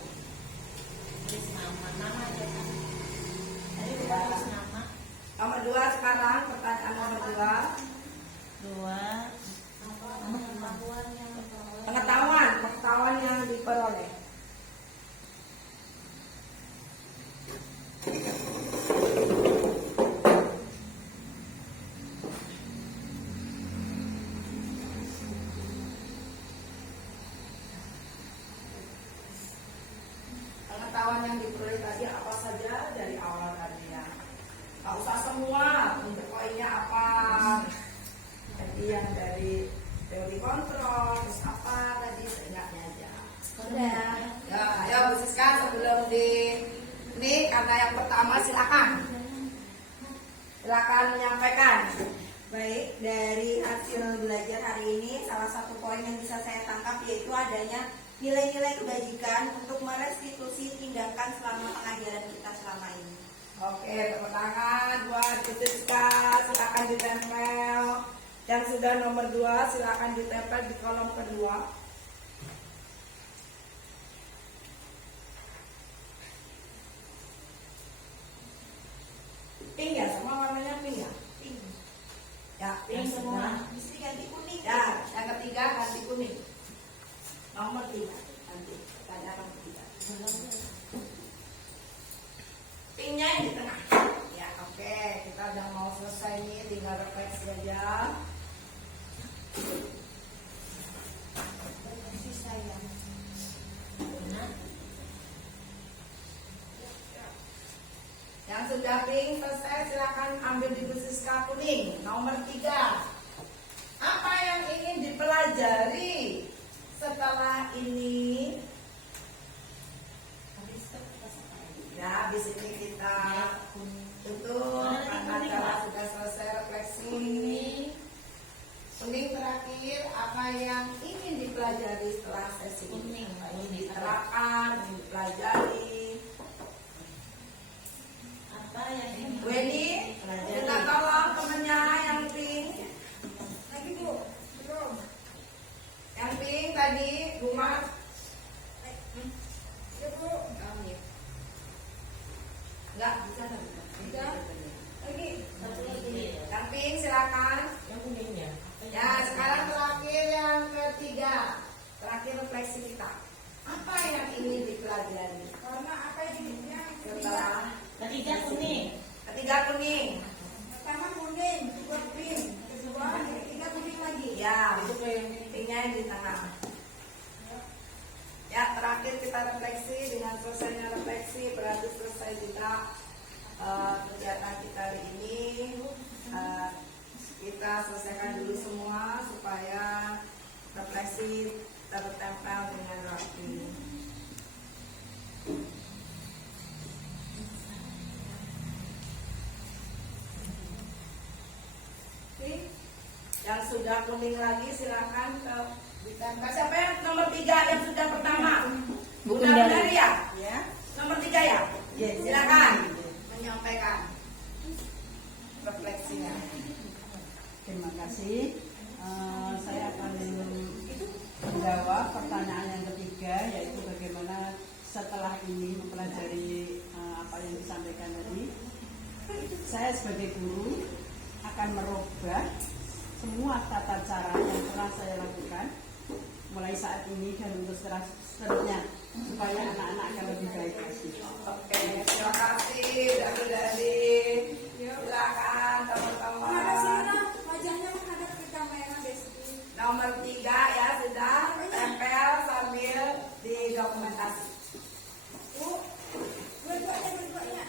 Terus nama aja kan. Tadi udah tulis nama. Nomor 2 sekarang pertanyaan nomor 2. 2. Pengetahuan yang diperoleh. Pengetahuan yang diperoleh tadi apa saja dari awal tadi ya. Gak usah semua, untuk poinnya apa. Jadi yang dari teori kontrol, terus apa tadi seingatnya aja. Sudah. Ya, ayo Bu Siska sebelum ini karena yang pertama silakan menyampaikan. Baik, dari hasil belajar hari ini, salah satu poin yang bisa saya tangkap yaitu adanya nilai-nilai kebajikan untuk merestitusi tindakan selama pengajaran kita selama ini. Oke, tepuk tangan buat Bu Siska, silakan ditempel. Yang sudah nomor 2 silakan ditempel di kolom kedua. Pink ya, sama warnanya pink ya. sudah pink selesai, silakan ambil di Bu Siska kuning. Nomor 3. Apa yang ingin dipelajari setelah ini? Ya, habis ini kita tutup karena sudah selesai refleksi. Kuning terakhir, apa yang ingin dipelajari setelah sesi ini? Apa yang diterapkan, dipelajari? Apa yang ingin Weni, kita tolong temennya yang pink. Lagi Bu, belum. Yang pink tadi, rumah. Ya Bu, Enggak, bisa enggak? Bisa. Lagi. satu lagi? Yang pink silakan. Yang kuningnya. Ya, sekarang terakhir yang ketiga. Terakhir refleksi kita. Apa yang ingin dipelajari? Karena apa yang hidupnya Setelah Ketiga kuning. ketiga kuning. pertama kuning, kedua pink, kedua yang ketiga kuning lagi. Ya, pinknya yang di tengah. Ya, terakhir kita refleksi. Dengan selesainya refleksi berarti selesai juga kegiatan kita hari ini. Kita selesaikan dulu semua supaya refleksi tertempel dengan rapi. Yang sudah kuning lagi silakan ke ditempel. Siapa yang nomor 3 yang sudah pertama? Bunda Dari ya? Ya. Nomor 3 ya? Yes. Silakan menyampaikan refleksinya. Terima kasih. Saya akan menjawab pertanyaan yang ketiga, yaitu bagaimana setelah ini mempelajari apa yang disampaikan tadi. Saya sebagai guru akan merubah semua tata cara yang pernah saya lakukan mulai saat ini dan untuk seterusnya supaya anak-anak akan lebih baik lagi. Oke, terima kasih Dari. Silakan teman-teman. Menghadap sini, wajahnya menghadap ke kamera Desi. Nomor 3 ya sudah tempel sambil didokumentasi. Bu, dua-duanya,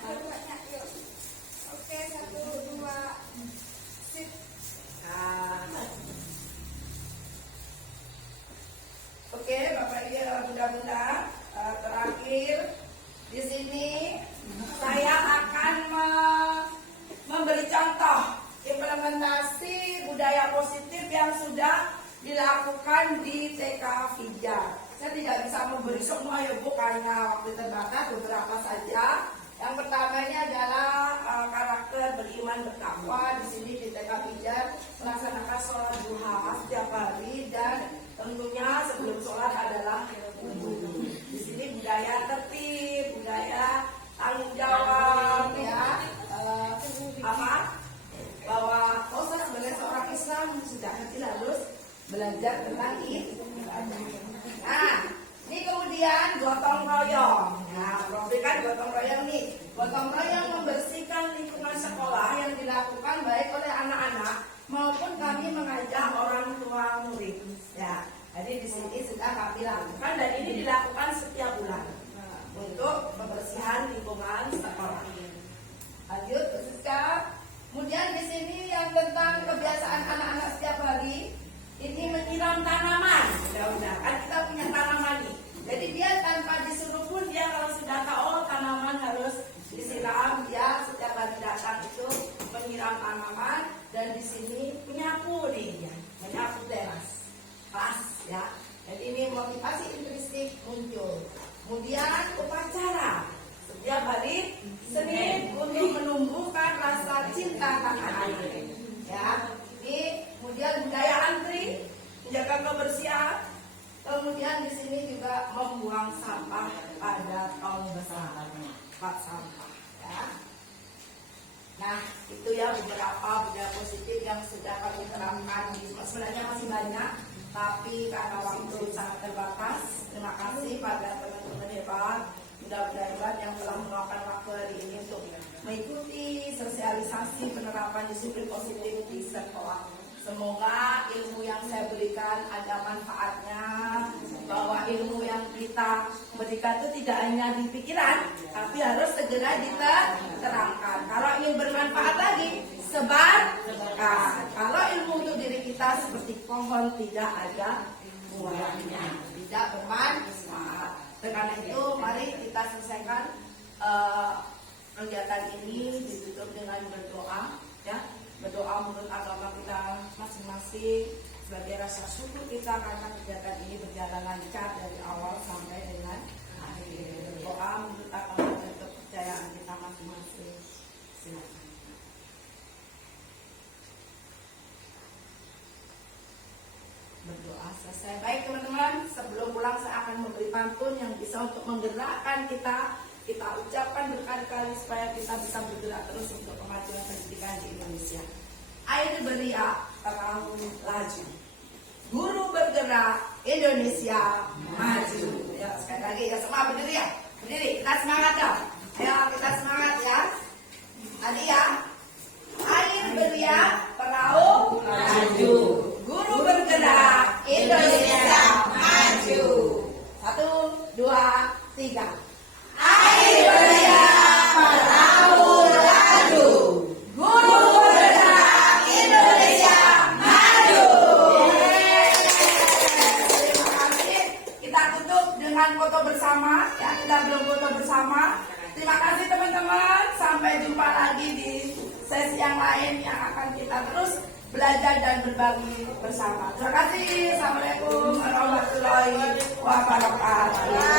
yuk. Oke, 1, 2, sip. Nah. Oke, Bapak Ibu Bunda-bunda, terakhir di sini saya akan memberi contoh implementasi budaya positif yang sudah dilakukan di TK Fijar. Saya tidak bisa memberi semua ya Bu, karena waktu terbatas, beberapa saja. Yang pertamanya adalah karakter beriman bertakwa. Di sini di TK Fijar melaksanakan sholat duha setiap hari dan tentunya sebelum sholat adalah wudhu. Di sini budaya tertib, budaya tanggung jawab, ya. Bahwa saya sebagai seorang Islam sudah harus belajar tentang ibadah. Nah, ini kemudian gotong royong. Nah, profil kan gotong royong nih. Gotong royong membersihkan lingkungan sekolah yang dilakukan baik oleh anak-anak maupun kami mengajak orang tua murid. Ya, jadi di sini sudah kami lakukan dan ini dilakukan setiap bulan untuk pembersihan lingkungan sekolah. Lanjut, Siska. Kemudian di sini yang tentang kebiasaan anak-anak setiap hari, ini menyiram tanaman. Udah, kan kita punya tanaman nih. Jadi dia tanpa disuruh pun dia kalau sudah tahu tanaman harus disiram, dia setiap hari datang itu menyiram tanaman dan di sini menyapu nih, ya, menyapu teras, kelas, ya. Jadi ini motivasi intrinsik muncul. Kemudian upacara setiap hari Senin untuk menumbuhkan rasa cinta tanah air. Ya, ini kemudian budaya antri, menjaga kebersihan. Kemudian di sini juga membuang sampah pada tong besar, tempat sampah. Ya. Nah, itu ya beberapa budaya positif yang sudah kami terapkan. Sebenarnya masih banyak, tapi karena waktu sangat terbatas. Terima kasih pada teman-teman hebat, budak-budak hebat yang telah meluangkan waktu hari ini untuk mengikuti sosialisasi penerapan disiplin positif di sekolah. Semoga ilmu yang saya berikan ada manfaatnya, bahwa ilmu yang kita menikah itu tidak hanya di pikiran, tapi harus segera diterangkan. Kalau ingin bermanfaat lagi, sebarkan. Kalau ilmu untuk diri kita seperti pohon tidak ada buahnya, tidak bermanfaat. Karena itu mari kita selesaikan kegiatan ini ditutup dengan berdoa, ya. Berdoa menurut agama kita masing-masing sebagai rasa syukur kita karena kegiatan ini berjalan lancar dari awal sampai dengan akhir. Berdoa menurut agama dan kepercayaan kita masing-masing. Silakan. Berdoa selesai. Baik teman-teman, sebelum pulang saya akan memberi pantun yang bisa untuk menggerakkan kita ucapkan berkali-kali supaya kita bisa bergerak terus untuk kemajuan pendidikan di Indonesia. Air beriak, perahu laju. Guru bergerak, Indonesia maju. Ya, sekali lagi ya, semua berdiri ya. Berdiri, kita semangat ya. Ayo kita semangat ya. Tadi ya. Air beriak, perahu laju. Guru bergerak, Indonesia maju. 1, 2, 3. Air beriak, perahu laju. Guru bergerak, Indonesia maju. Terima kasih. Kita tutup dengan foto bersama. Ya, kita belum foto bersama. Terima kasih teman-teman. Sampai jumpa lagi di sesi yang lain yang akan kita terus belajar dan berbagi bersama. Terima kasih. Assalamualaikum warahmatullahi wabarakatuh.